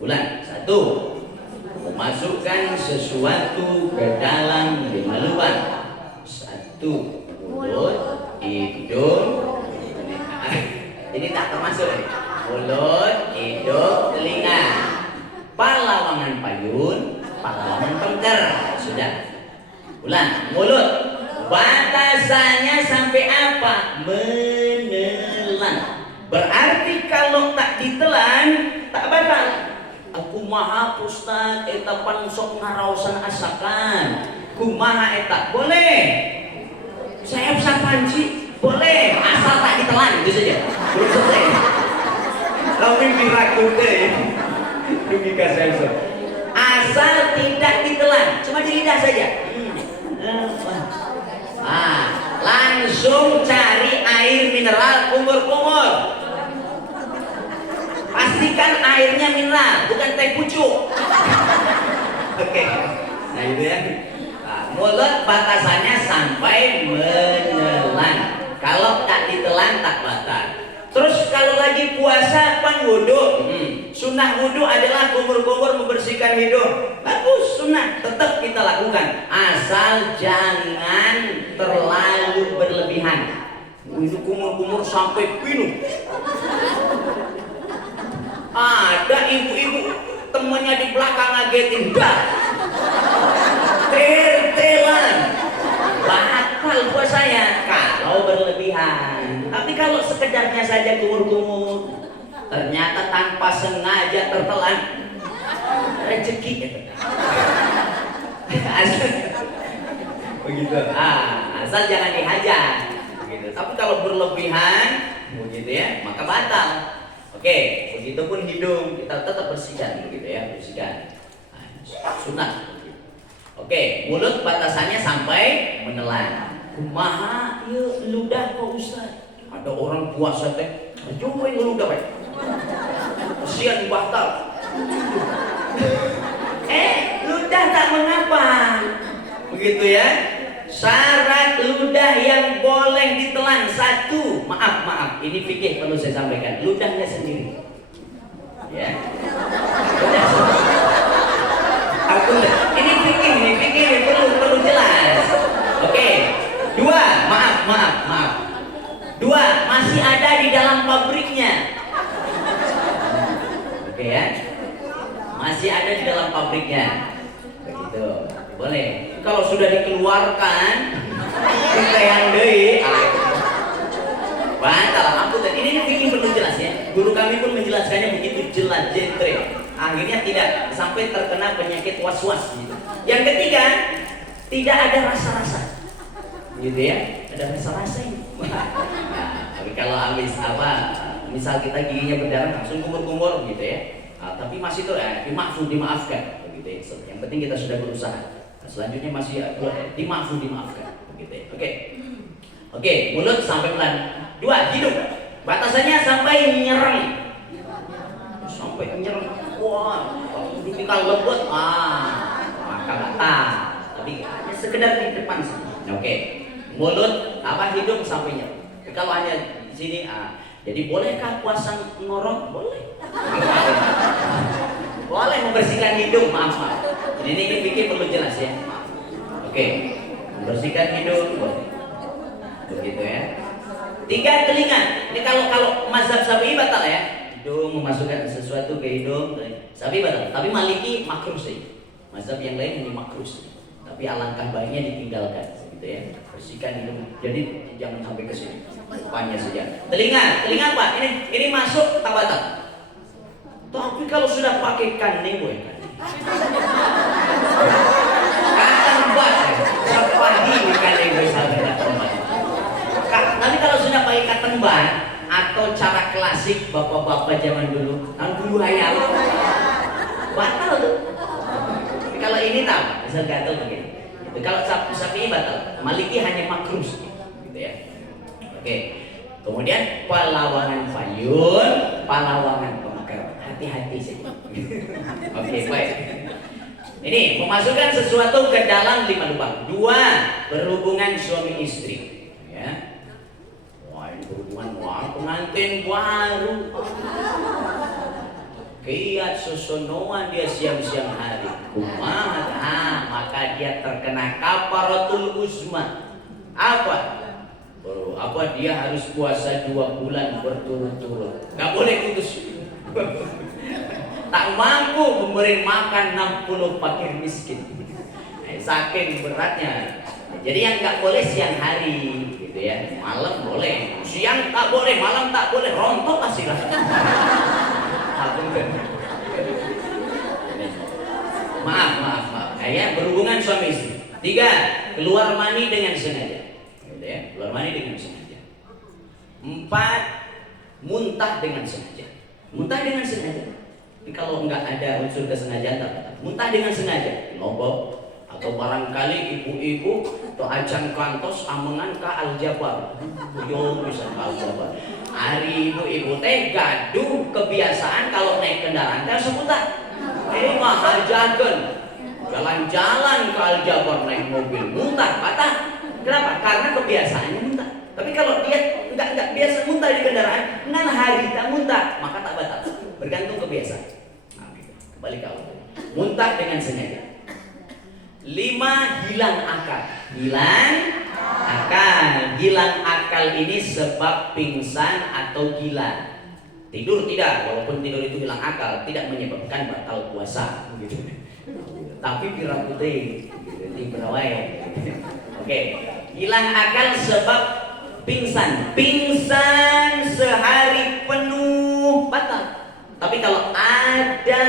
Ulang. 1. Memasukkan sesuatu ke dalam 5 lubang. 1. Mulut, hidung, ini tak termasuk ini. Mulut, hidung, telinga, palawangan payun, palawangan pengker. Sudah. Ulang. Mulut, batasannya sampai apa? Menelan. Berarti kalau tak ditelan tak batal. Aku maha Ustaz, eta pan sok ngaraosan asakan. Kumaha eta? Boleh. Saya bisa panci, boleh. Asal tak ditelan, itu saja. Belum selesai. Tapi diraku teh. Dugi ka saya. Asal tidak ditelan, cuma di lidah saja. Langsung cari air mineral kumur-kumur. Pastikan airnya mineral, bukan teh pucuk. Oke. Nah itu ya. Mulut batasannya sampai menelan. Kalau tak ditelan tak batal. Terus kalau lagi puasa pan wudu. Sunnah wudu adalah kumur-kumur membersihkan hidung. Bagus, sunnah, tetap kita lakukan. Asal jangan terlalu berlebihan. Itu kumur-kumur sampai pinuh. Ada ibu-ibu temennya di belakang ngagetin, dah tertelan, batal puasanya kalau berlebihan. Tapi kalau sekedarnya saja kumur-kumur, ternyata tanpa sengaja tertelan, rezeki gitu. Begitu. Asal jangan dihajar, begitu. Tapi kalau berlebihan, begitu ya, maka batal. Oke, begitupun hidung kita tetap bersihkan, begitu ya, bersihkan. Sunat. Oke, mulut batasannya sampai menelan. Kumaha ieu ludah Pak Ustaz? Ada orang puasa teh, coba yang ludah Pak. Kasihan batal. Ludah tak mengapa. Begitu ya. Syarat ludah yang boleh ditelan 1. Maaf, ini fikih perlu saya sampaikan. Ludahnya sendiri. Ya. Aku ini fikih perlu jelas. Oke. Dua, maaf. Dua, masih ada di dalam pabriknya. Oke ya. Masih ada di dalam pabriknya. Begitu. Boleh. Kalau sudah dikeluarkan, kita yang deui. Batal. Aku tadi ini fikih perlu jelas ya. Guru kami pun menjelaskannya begitu jelas, jentre. Akhirnya tidak sampai terkena penyakit was-was gitu. Yang ketiga, tidak ada rasa-rasa. Gitu ya. Ada rasa-rasa ini. Tapi kalau habis misal kita giginya berdarah langsung kumur-kumur gitu ya. Tapi masih itu dimaafkan begitu ya. Yang penting kita sudah berusaha. Selanjutnya masih dimaafkan begitu ya. Oke, mulut sampai pelan. Dua, hidung. Batasannya sampai nyerang. Wah, kalau kita lembut, maka batal. Tapi hanya sekedar di depan sih. Oke. Mulut, hidung sampai nyerang. Kalau hanya di sini, jadi bolehkah puasa ngorok? Boleh. Boleh membersihkan hidung, maaf. Jadi ini pikir perlu jelas ya. Oke. Membersihkan hidung boleh. Begitu ya. Tiga, telinga. Ini kalau mazhab Syafi'i batal ya. Hidung memasukkan sesuatu ke hidung. Syafi'i batal. Tapi Maliki makruh sih. Mazhab yang lain ini makruh sih. Tapi alangkah baiknya ditinggalkan gitu ya. Bersihkan hidung. Jadi jangan sampai ke sini. Depannya saja. Telinga apa? Ini masuk tak batal. Tapi kalau sudah pakai kaning boleh kan? Katan buat siapa ini kaning misalnya katan buat. Nanti kalau sudah pakai katan buat atau cara klasik bapak-bapak zaman dulu, dulu hayal batal tuh. Tapi kalau ini tahu, misal gatal begini. Gitu. Kalau Syafi'i batal, Maliki hanya makruh gitu ya. Oke. Kemudian palawangan fayun, palawangan pemakar. Hati-hati saja. Oke, baik. Ini memasukkan sesuatu ke dalam 5 lubang. 2, berhubungan suami istri. Ya. Wah, ini berhubungan pengantin baru. Kiat susunuan dia siang-siang hari. Kumaha, maka dia terkena kafaratul uzma. Apa dia harus puasa 2 bulan berturut-turut. Gak boleh putus. Tak mampu memberi makan 60 fakir miskin. Saking beratnya. Jadi yang gak boleh siang hari gitu ya. Malam boleh. Siang tak boleh, malam tak boleh. Rontok lah sila. Maaf. Ya, berhubungan suami istri. 3, keluar mani dengan sengaja. Ya, keluar mani dengan sengaja. 4, muntah dengan sengaja. Muntah dengan sengaja. Tapi kalau enggak ada unsur kesengajaan, muntah dengan sengaja. Lombok atau barangkali ibu-ibu atau ajang kantos amengan ke Aljabar. Yo bisa ke Aljabar. Hari ibu-ibu teh gaduh kebiasaan kalau naik kendaraan teh seputar. Mahal jagen. Jalan-jalan ke Aljabar naik mobil muntah, patah. Kenapa? Karena kebiasaannya muntah. Tapi kalau dia enggak biasa muntah di kendaraan, nan hari tak muntah, maka tak batal. Bergantung kebiasaan. Kembali ke Allah. Muntah dengan sengaja. 5, hilang akal. Hilang akal ini sebab pingsan atau gila. Tidur tidak, walaupun tidur itu hilang akal, tidak menyebabkan batal puasa. Tapi pirang putih, di berawai. Oke, hilang akal sebab pingsan sehari penuh batal. Tapi kalau ada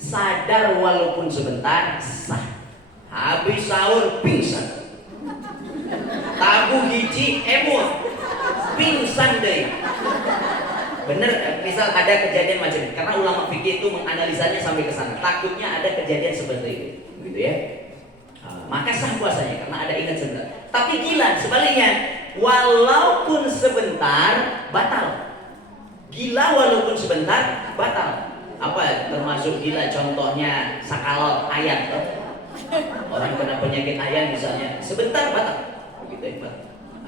sadar walaupun sebentar sah. Habis sahur pingsan. Tabu hiji emot pingsan deh. Bener, misal ada kejadian macam ini. Karena ulama fikih itu menganalisanya sampai ke sana. Takutnya ada kejadian seperti itu, gitu ya. Maka sah puasanya karena ada ingat sebentar. Tapi gila sebaliknya, walaupun sebentar batal. Gila walaupun sebentar batal. Apa termasuk gila? Contohnya sakalot ayat. Orang kena penyakit ayat misalnya, sebentar batal. Begitu ya,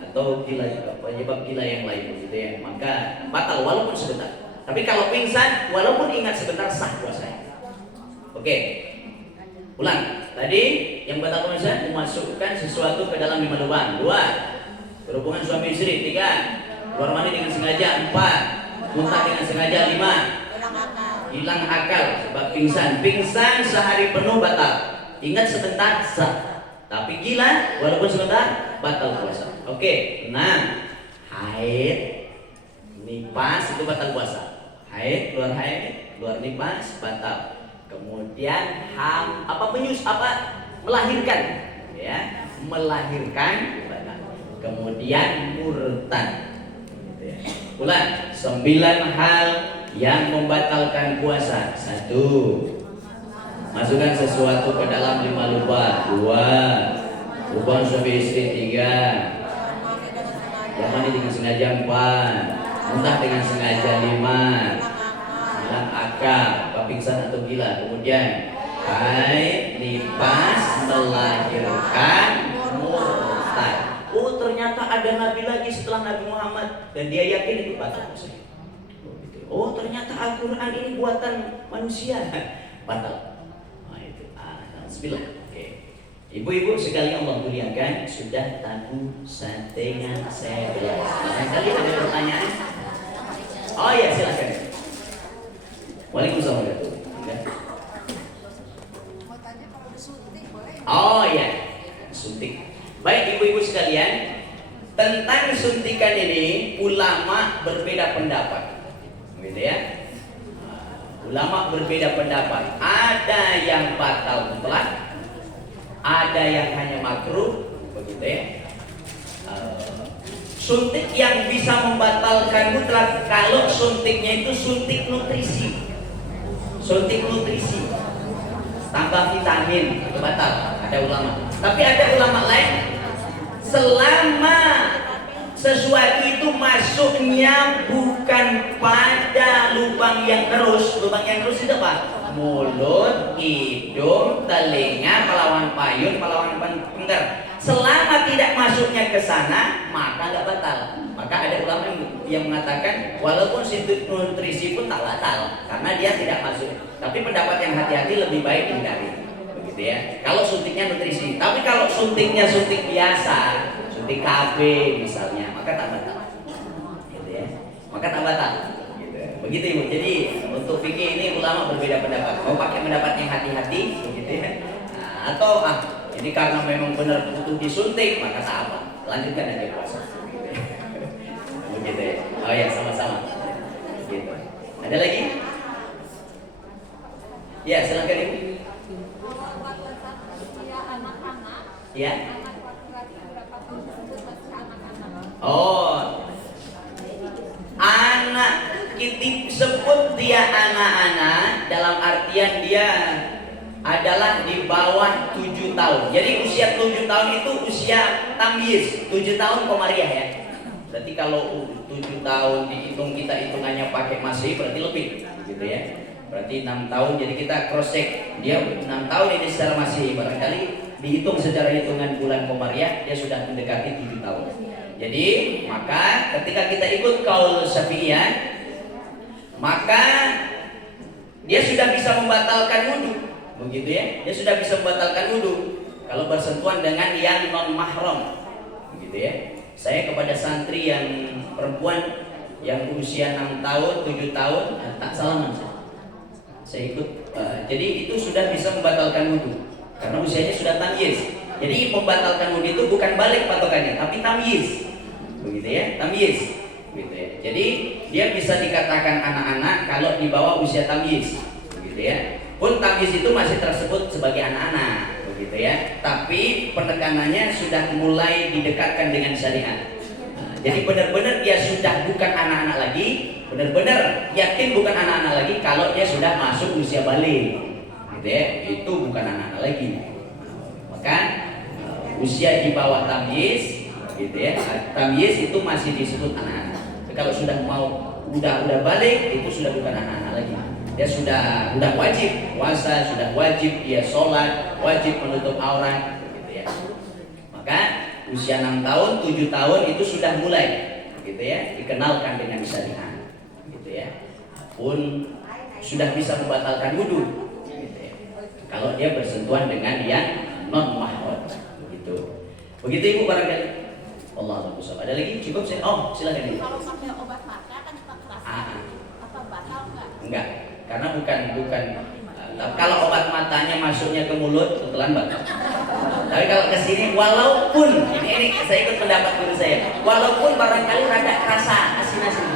atau gila juga penyebab gila yang lain, begitu ya. Maka batal walaupun sebentar. Tapi kalau pingsan, walaupun ingat sebentar sah puasanya. Oke. Ulang. Tadi yang batal puasa memasukkan sesuatu ke dalam 5 lubang. 2. Berhubungan suami istri. 3. Keluar mandi dengan sengaja. 4. Muntah dengan sengaja. 5. Hilang akal sebab pingsan. Pingsan sehari penuh batal. Ingat sebentar sah. Tapi gila walaupun sebentar batal puasa. Oke. 6. Haid, nifas itu batal puasa. Haid, keluar nifas batal. Kemudian melahirkan, ya, melahirkan batal. Kemudian murtad. Ulang. 9 hal yang membatalkan puasa. 1. Masukkan sesuatu ke dalam 5 lubang. 2. Hubungan suami istri. 3. Mandi dengan sengaja. 4. Muntah dengan sengaja. 5. Hilang akal, pingsan atau gila. Kemudian haid, nifas, melahirkan, murtad. Oh, ternyata ada nabi lagi setelah Nabi Muhammad dan dia yakin itu batal puasa. Oh, ternyata Al-Quran ini buatan manusia. Batal. Nah, itu. Bismillah. Oke. Ibu-ibu sekalian Allah muliakan, sudah tahu 1/11. Kali ada pertanyaan? Oh ya, silakan. Waalaikumsalam warahmatullahi. Mau tanya kalau disuntik boleh? Oh ya, suntik. Baik ibu-ibu sekalian, tentang suntikan ini ulama berbeda pendapat, gitu ya. Ulama berbeda pendapat. Ada yang batal mutlak, ada yang hanya makruh, begitu ya. Suntik yang bisa membatalkan mutlak kalau suntiknya itu suntik nutrisi. Suntik nutrisi tambah vitamin itu batal, ada ulama. Tapi ada ulama lain, selama sesuatu itu masuknya bukan pada lubang yang terus. Lubang yang terus itu apa? Mulut, hidung, telinga, pelawan payun, pelawan pengger. Selama tidak masuknya ke sana, maka nggak batal. Maka ada ulama yang mengatakan walaupun suntik nutrisi pun tak batal karena dia tidak masuk. Tapi pendapat yang hati-hati lebih baik hindari, begitu ya. Kalau suntiknya nutrisi, tapi kalau suntiknya suntik biasa, suntik KB misalnya, maka tak batal, gitu ya. Maka tak batal, gitu ya. Begitu ibu. Jadi untuk fikih ini ulama berbeda pendapat. Mau pakai pendapat yang hati-hati, begitu ya. Atau ini karena memang benar butuh disuntik, maka tak apa, lanjutkan aja puasa. Begitu ya. Oh ya, sama-sama. Gitu. Ada lagi? Ya, silakan ibu. Ya. Oh, anak kita sebut dia anak-anak dalam artian dia adalah di bawah 7 tahun. Jadi usia 7 tahun itu usia tamyiz. 7 tahun komariah ya. Berarti kalau 7 tahun dihitung kita hitungannya pakai Masehi berarti lebih, gitu ya. Berarti 6 tahun, jadi kita cross check. Dia 6 tahun ini secara Masehi, barangkali dihitung secara hitungan bulan komariah dia sudah mendekati 7 tahun. Jadi maka ketika kita ikut qaul Syafi'iyah, maka dia sudah bisa membatalkan wudu. Begitu ya, dia sudah bisa membatalkan wudu kalau bersentuhan dengan yang non mahram, begitu ya. Saya kepada santri yang perempuan yang usia 6 tahun, 7 tahun, tak salaman saya ikut. Jadi itu sudah bisa membatalkan wudu karena usianya sudah tamyiz. Jadi membatalkan wudu itu bukan balik patokannya, tapi tamyiz, begitu ya, tamyiz, begitu ya. Jadi dia bisa dikatakan anak-anak kalau di bawah usia tamyiz, begitu ya. Pun tamyiz itu masih tersebut sebagai anak-anak, begitu ya. Tapi penekanannya sudah mulai didekatkan dengan syariat. Jadi benar-benar dia sudah bukan anak-anak lagi, benar-benar yakin bukan anak-anak lagi kalau dia sudah masuk usia balik, gitu ya. Itu bukan anak-anak lagi. Maka usia di bawah tamyiz, gitu ya. Tamyiz itu masih disebut anak-anak. Kalau sudah udah balik itu sudah bukan anak-anak lagi. Dia sudah wajib puasa, sudah wajib dia sholat, wajib menutup aurat, gitu ya. Maka usia 6 tahun, 7 tahun itu sudah mulai, gitu ya, dikenalkan dengan syariat, gitu ya. pun sudah bisa membatalkan wudhu. Gitu ya. Kalau dia bersentuhan dengan yang non mahram, begitu. Begitu Ibu barangkali. Allah Akbar. Ada lagi? Cukup sih? Oh, silakan Ibu. Kalau pakai obat mata kan suka kerasa. Apa batal enggak? Enggak, karena bukan kalau obat matanya masuknya ke mulut kebetulan batal. Tapi kalau ke sini walaupun ini saya ikut pendapat guru saya, walaupun barangkali rada kerasa asin-asin,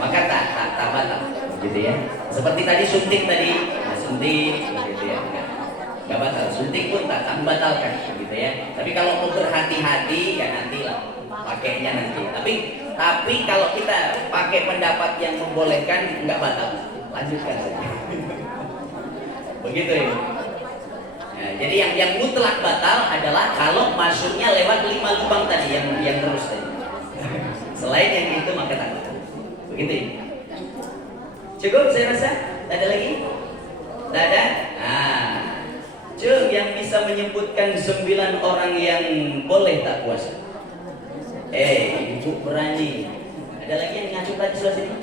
maka tak batal, gitu ya. Seperti tadi suntik suntik, gitu ya. Enggak batal, suntik pun tak membatalkan, gitu ya. Tapi kalau mau berhati-hati ya nantilah pakainya nanti. Tapi kalau kita pakai pendapat yang membolehkan enggak batal, lanjutkan saja. Begitu ya. Nah, jadi yang mutlak batal adalah kalau masuknya lewat 5 lubang tadi yang terus tadi. Selain yang itu maka tak batal. Begitu ya. Cukup saya rasa. Ada lagi? Tidak ada? Nah, Cung yang bisa menyebutkan 9 orang yang boleh tak puasa. Ibu berani. Ada lagi yang ngacu tadi sebelah sini?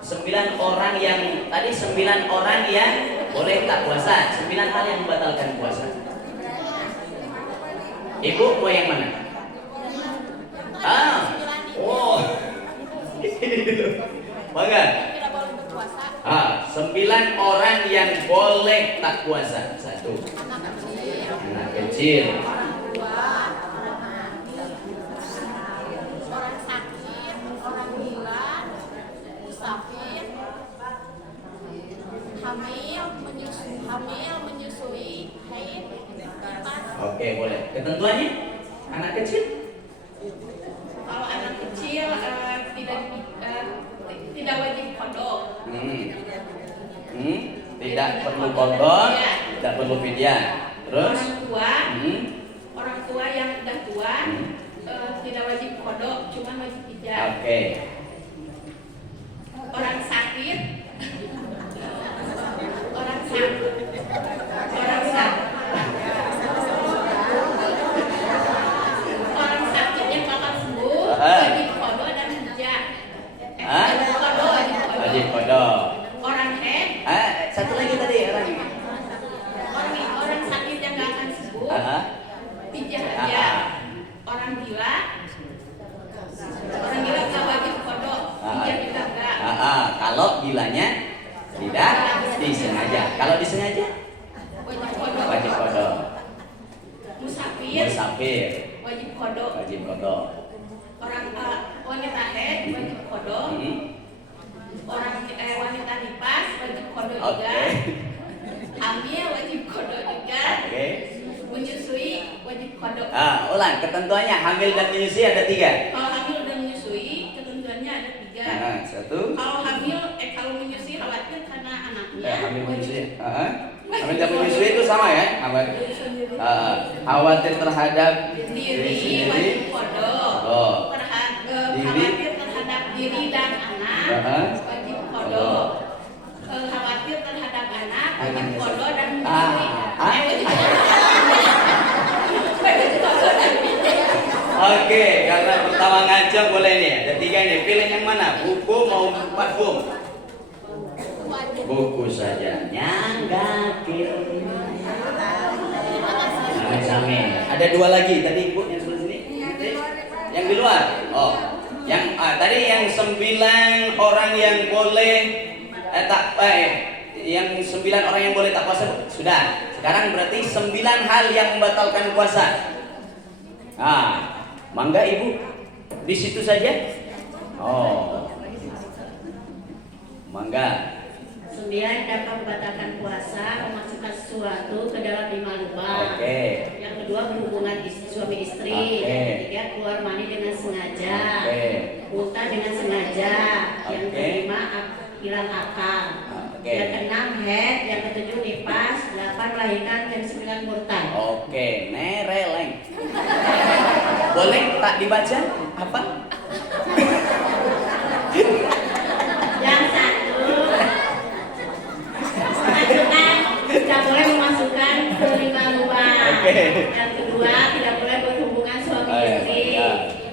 9 orang yang tadi 9 orang yang boleh tak puasa, 9 hal yang membatalkan puasa. Ibu mau yang mana? Oh. Bangga. 9 orang yang boleh tak puasa. 1. Anak kecil. Orang sakit, orang gila, musafir, hamil menyusui, haid, nifas. Oke, boleh. Ketentuannya? Anak kecil? Kalau anak kecil tidak wajib kodok. Tidak perlu kodok, tidak perlu fidyah. Terus? Orang tua yang sudah tua tidak wajib kodok, cuma wajib fidyah. Oke. Orang sakit yang bakal sembuh wajib kodok dan fidyah. Wajib kodok. Orang head, Satu lagi tadi orang sakit yang nggak akan sembuh fidyah aja. Orang gila nggak wajib kodok, fidyah juga enggak. Kalau gilanya tidak disengaja. Kalau disengaja wajib kodok. Musafir Wajib kodok. wajib kodok. Orang wanita head wajib kodok. Orang wanita nifas wajib kodok juga. Hamil wajib kodok juga. Menyusui wajib kodok. Ulang ketentuannya hamil dan menyusui ada 3. Kalau hamil dan menyusui ketentuannya ada 3. 1. Kalau menyusui khawatir karena anaknya. Hamil menyusui. Hamil dan menyusui itu sama ya? Khawatir terhadap Diri wajib kodok. Khawatir terhadap diri dan anak wajib kodok. Khawatir terhadap anak wajib kodok dan menyusui. Oke, karena pertama ngajak boleh nih. Ada 3 nih. Pilih yang mana? Buku mau parfum? Buku saja. Nyanggakin. Amin. Ada 2 lagi tadi Ibu yang sebelah sini. Yang di luar. Oh. Yang tadi yang 9 orang yang boleh yang 9 orang yang boleh tak puasa sudah. Sekarang berarti 9 hal yang membatalkan puasa. Mangga Ibu di situ saja. Oh. Mangga. 9 dapat membatalkan puasa, memasukkan sesuatu ke dalam 5 lubang. Yang kedua berhubungan suami istri. Yang ketiga keluar mani dengan sengaja. Muntah dengan sengaja. Yang kelima hilang akal. Yang keenam head. Yang ketujuh nifas. 8 melahirkan. Yang 9 murtad. Nereleng. Boleh tak dibaca? Apa? Yang satu tidak boleh memasukkan ke 5 lubang. Yang kedua tidak boleh berhubungan suami istri.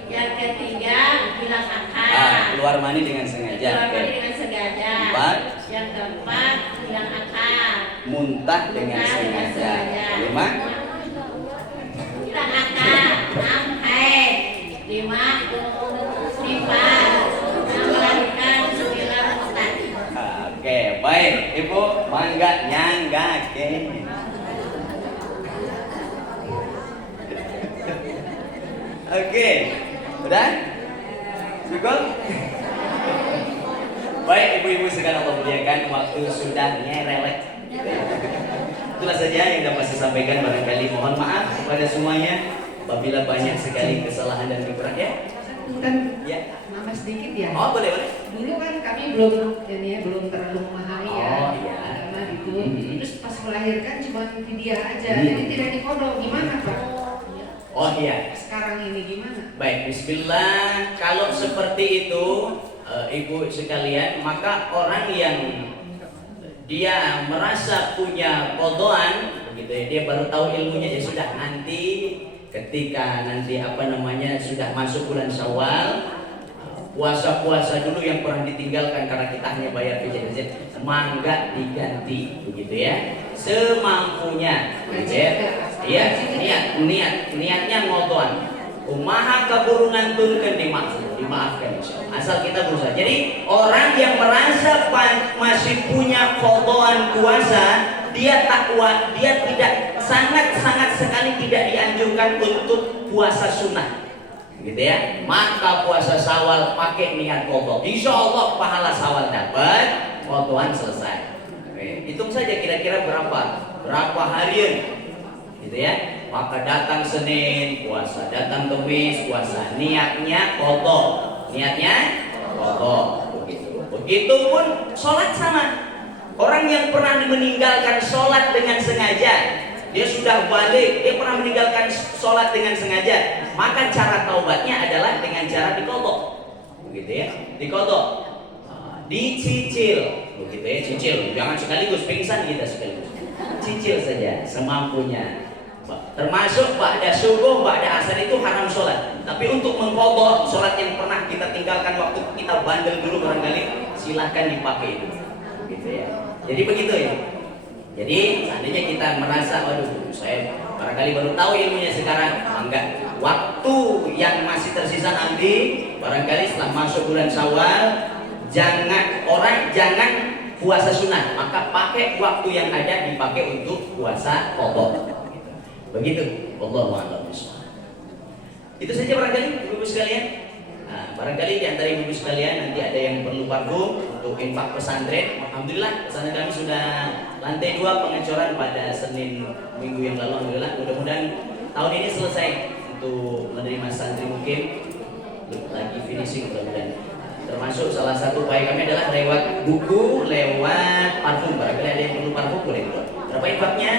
Yang ketiga hilang akal. Keluar mani dengan sengaja. Keluar Oke. mani dengan sengaja. 4. Yang keempat, hilang akal. Muntah dengan sengaja. 5. Hilang akal. 6. Haid. 5. Nifas. 6. Melahirkan. 9. murtad. Oke, baik. Ibu, mangga nyanggake. Oke. Udah? Cukup? Baik, ibu-ibu sekalian Allah muliakan, waktu sudah nyerelek. Itulah saja yang dapat saya sampaikan. Barangkali mohon maaf kepada semuanya apabila banyak sekali kesalahan dan kekurangan ya. Kan Ya. nama sedikit ya. Oh, boleh, boleh. Dulu kan kami belum terlalu memahami ya. Oh, iya. Agama gitu. Mhm. Terus pas melahirkan cuma fidyah aja. Mhm. Jadi tidak dikodok. Gimana Pak? Oh iya. Sekarang ini gimana? Baik, bismillah. Kalau seperti itu, ibu sekalian, maka orang yang dia merasa punya kodoan, begitu ya, dia baru tahu ilmunya, ya sudah, nanti ketika nanti sudah masuk bulan Syawal, puasa-puasa dulu yang pernah ditinggalkan karena kita hanya bayar PJJ, mangga diganti, begitu ya, semampunya, gitu ya. Iya, niatnya ngodoan. Umaha keburungan turkan dimaafkan insyaallah. Asal kita berusaha. Jadi orang yang merasa masih punya kodoan puasa, dia takwa, dia tidak sangat sekali tidak dianjurkan untuk puasa sunnah, gitu ya. Maka puasa Syawal pakai niat kodok. Insya Allah pahala Syawal dapat, kodoan selesai. Oke, hitung saja kira-kira berapa harian. Gitu ya, maka datang Senin puasa, datang Kamis puasa, niatnya kodok, begitu. Begitupun sholat sama. Orang yang pernah meninggalkan sholat dengan sengaja, dia sudah balik, dia pernah meninggalkan sholat dengan sengaja, maka cara taubatnya adalah dengan cara dikodok, begitu ya, dikodok, dicicil, begitu ya, cicil, jangan sekaligus pingsan kita sekaligus, cicil saja semampunya. Termasuk ba'da subuh, ba'da asar itu haram sholat. Tapi untuk mengkodok sholat yang pernah kita tinggalkan waktu kita bandel dulu barangkali, silahkan dipakai itu, gitu ya. Jadi begitu ya. Jadi seandainya kita merasa, waduh, saya barangkali baru tahu ilmunya sekarang, enggak. Waktu yang masih tersisa nanti, barangkali setelah masuk bulan Syawal, jangan puasa sunnah, maka pakai waktu yang ada dipakai untuk puasa kodok. Begitu, wallahu a'lam bishawab. Itu saja barangkali ibu-ibu sekalian. Nah, barangkali di antara ibu-ibu sekalian nanti ada yang perlu parfum untuk infak pesantren. Alhamdulillah pesantren kami sudah lantai 2 pengecoran pada Senin minggu yang lalu. Alhamdulillah, mudah-mudahan tahun ini selesai untuk menerima santri mungkin lagi finishing mudah-mudahan. Termasuk salah satu upaya kami adalah lewat buku, lewat parfum. Barangkali ada yang perlu parfum boleh. Berapa infaknya?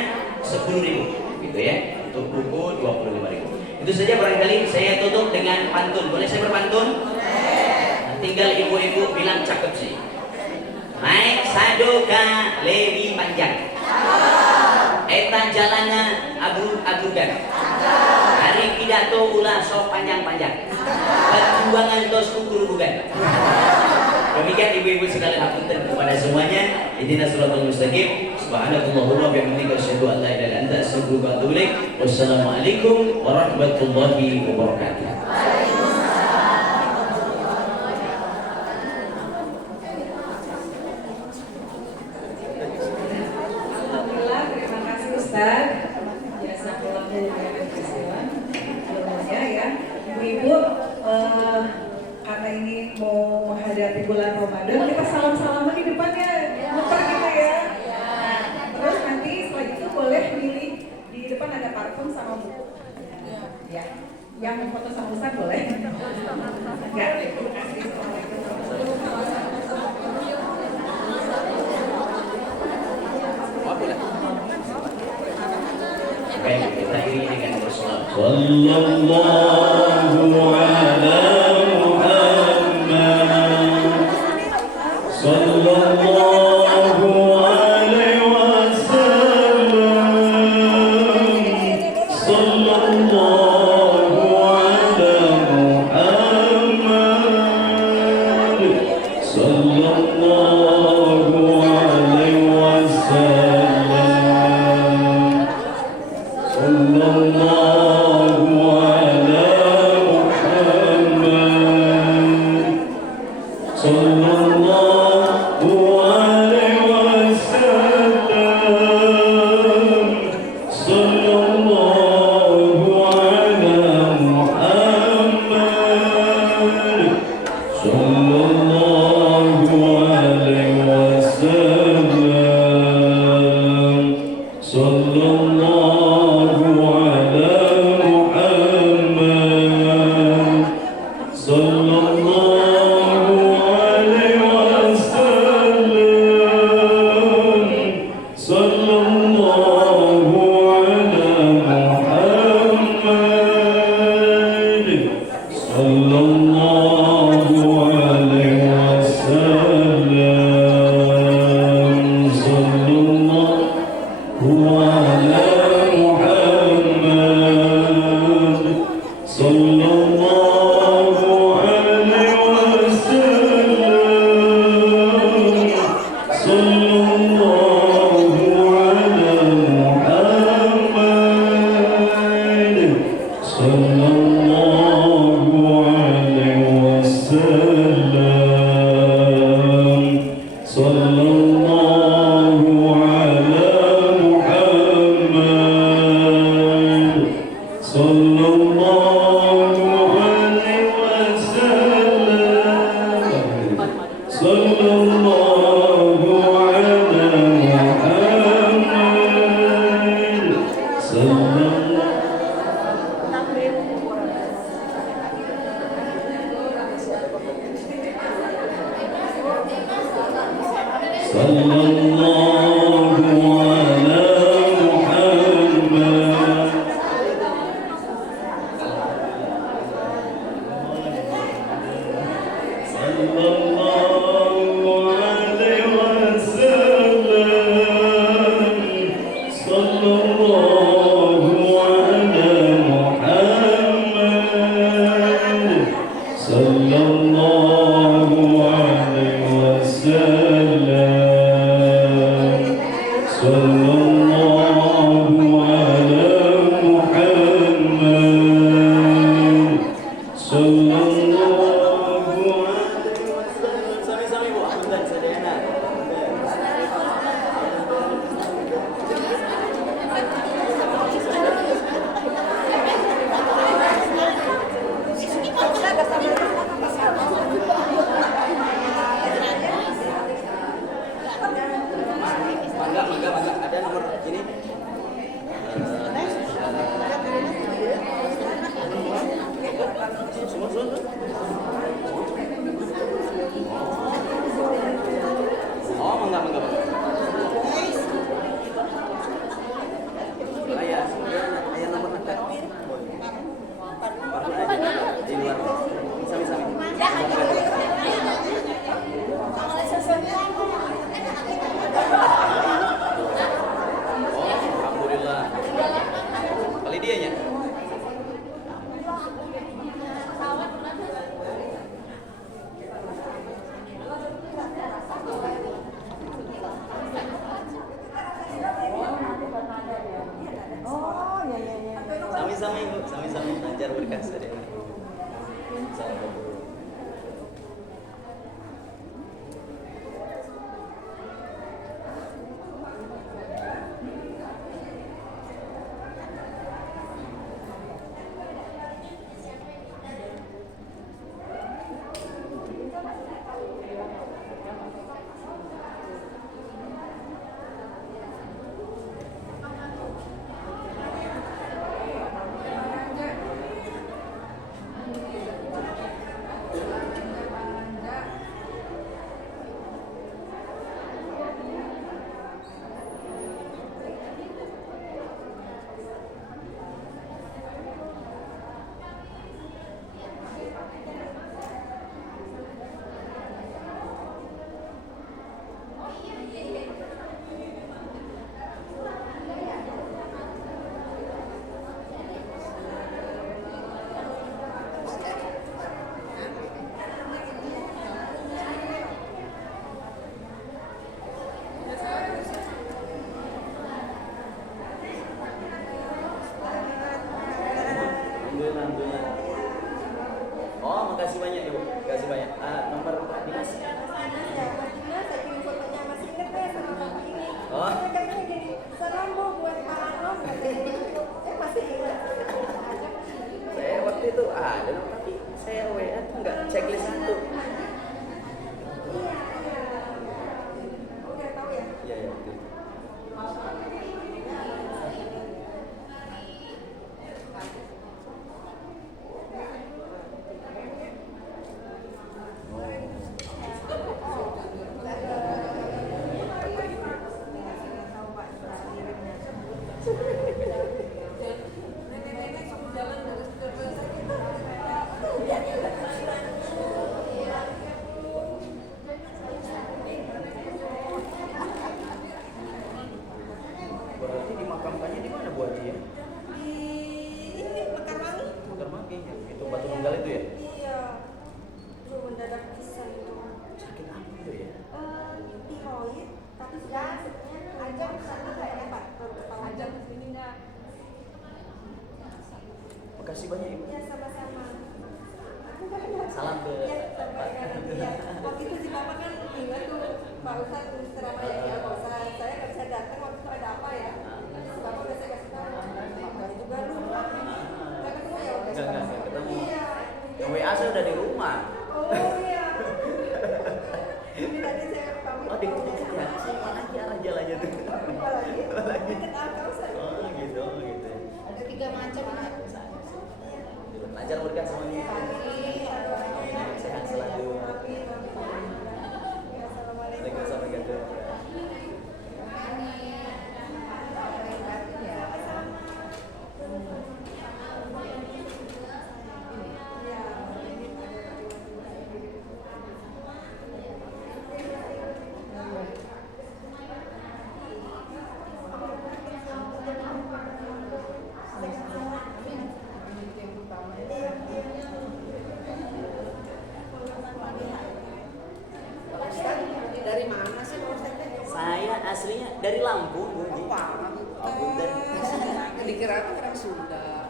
10.000. Gitu ya, untuk buku 25.000. Itu saja barangkali saya tutup dengan pantun. Boleh saya berpantun? Nah, tinggal ibu-ibu bilang cakep sih. Naik sadoka lewi panjang. Eta jalana abrugan. Hari pidato ulah sok panjang-panjang. Perjuangan tos kukurubugan. Demikian ibu-ibu sekalian, hapunten kepada semuanya. Ihdinas siratal mustaqim. Subhanakallahumma wa bihamdika asyhadu an la ilaha illa anta astaghfiruka wa atubu ilaik. Wassalamualaikum warahmatullahi wabarakatuh. Alhamdulillah, terima kasih Ustaz. Jazakallahu khairan. Ilmunya ya. Ibu-ibu, karena ini mau menghadapi bulan Ramadan, kita salam-salaman di depannya, muter kita ya. Terus nanti setelah itu boleh milih di depan ada parfum sama buku. Ya, yang mau foto sama Ustaz boleh. Ya, terima kasih. Baik, kita iringi dengan bersolawat. Sallallahu ala Muhammad. Sallallahu alaihi wasallam. Sallallahu ala Muhammad. Sami-sami belajar berkat sadaya. Alhamdulillah. Oh, makasih banyak Ibu. Makasih banyak. Nomor Dimas. Oh. Salam buat Pak Anom. Masih ingat. Saya waktu itu ada tapi saya WA enggak checklist satu. Udah tahu ya? Iya, iya. Betul. Berarti dimakamkannya di mana Bu Haji ya? Di ini Mekarwangi. Mekarwangi ya. Itu Batu Nunggal itu ya? Iya. Duh, mendadak bisa itu. Sakit apa itu ya? Tiroid, tapi sudah ajak sana kayak apa? Ajak ke sini enggak? Makasih banyak Ibu. Ya sama-sama. Salam ke Ya, ya. Waktu itu si Bapak kan ingat tuh Pak Ustadz ceramah ya Pak Ustadz. Saya nggak bisa datang waktu itu ada apa ya? Si Bapak udah saya kasih tahu. Bapak juga lupa. Nggak ketemu ya? Enggak ketemu. Iya. Yang WA saya udah di rumah. Oh iya. Ini tadi saya pamit. Oh, dikit-dikit ya. Mana lagi arah jalannya tuh? Apalagi? Apalagi? Deket akal saya. Oh, gitu, gitu. Ada 3 macam Pak. Lancar berkah semuanya. Sehat selalu. Waalaikumsalam warahmatullahi Dari mana sih Pak Ustadz? Saya aslinya dari Lampung, Bu. Oh, punten. Dikira aku orang Sunda.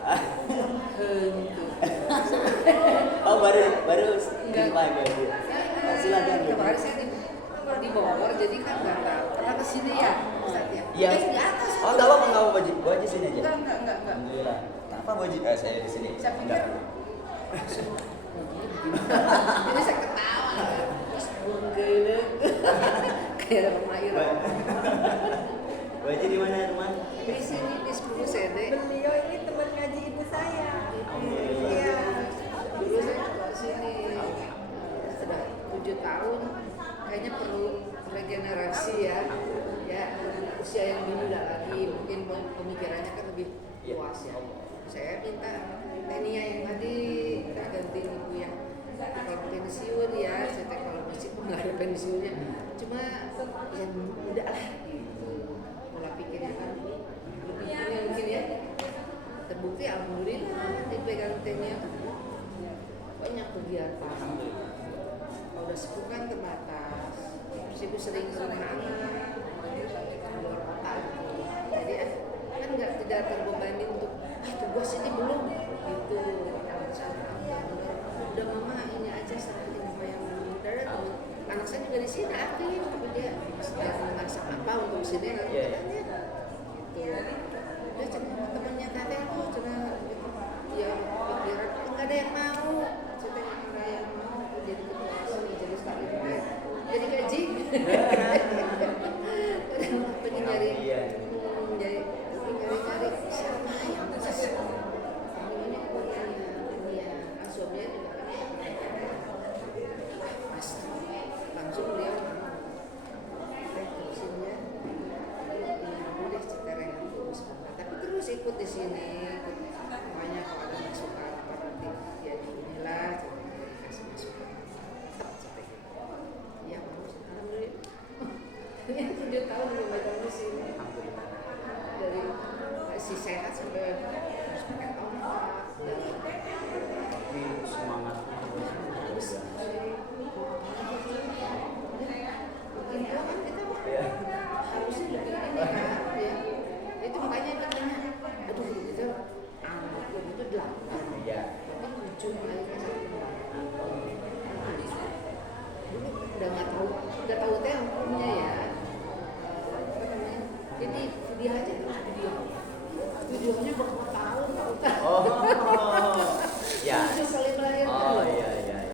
Oh, baru jumpa gue. Silakan. Kemarin saya di Bogor, jadi kan nggak tahu. Pernah kesini ya, Ustadz ya? Iya. Di atas. Oh, enggak apa-apa, enggak apa-apa, Bu Haji sini aja. Enggak. Alhamdulillah. Kenapa Bu Haji? Saya di sini. Saya pikir. Enggak. Jadi saya ketawa. Terus bengkelek. Kayak Roma Iro. Bu Haji di mana teman? Di sini di 10 CD. Beliau ini teman ngaji ibu saya. Alhamdulillah. Iya. Dulu saya juga sini. Sudah 7 tahun. Kayaknya perlu regenerasi ya. Ya, usia yang dulu udah lagi. Mungkin pemikirannya kan lebih luas ya. Saya minta Tenia yang tadi kita ganti ibu yang kalau pensiun ya. Saya kalau masih nggak ada pensiunnya. Cuma yang muda lah gitu. Pola pikirnya kan lebih ini mungkin ya. Terbukti alhamdulillah dipegang Tenia kan banyak kegiatan. Kalau udah sepuh kan terbatas. Terus ibu sering rumah anak luar kota gitu. Jadi kan tidak terbebani untuk tugas ini belum gitu. Udah mama ini aja seperti mama yang muda dan anak saya juga di sini aktif tapi dia sedang memasak apa untuk sini nanti katanya gitu. Dia temannya katanya tuh cina gitu. Ya pikiran nggak ada yang mau. Cita nggak ada yang mau jadi ketua sini jadi sekali jadi gaji. Pengen nyari nyari siapa yang bisa ini kuliah suaminya juga pasti langsung dia terusin ya boleh Citereng terus tapi terus ikut di sini ikut semuanya kalau ada masukan nanti dia inilah kasih masukan tetap Citereng ya bagus alhamdulillah ini 7 tahun belum megang di sini dari masih sehat sampai harus pakai tongkat dan Semangatnya harus bikin kan kita harusnya lebih ini kan ya itu makanya katanya aduh kita anak itu 8 cucu melahirkan 1 bulan. Dulu udah nggak tahu teh hukumnya ya. Apa namanya? Jadi video aja terus videonya berapa tahun. Oh, ya.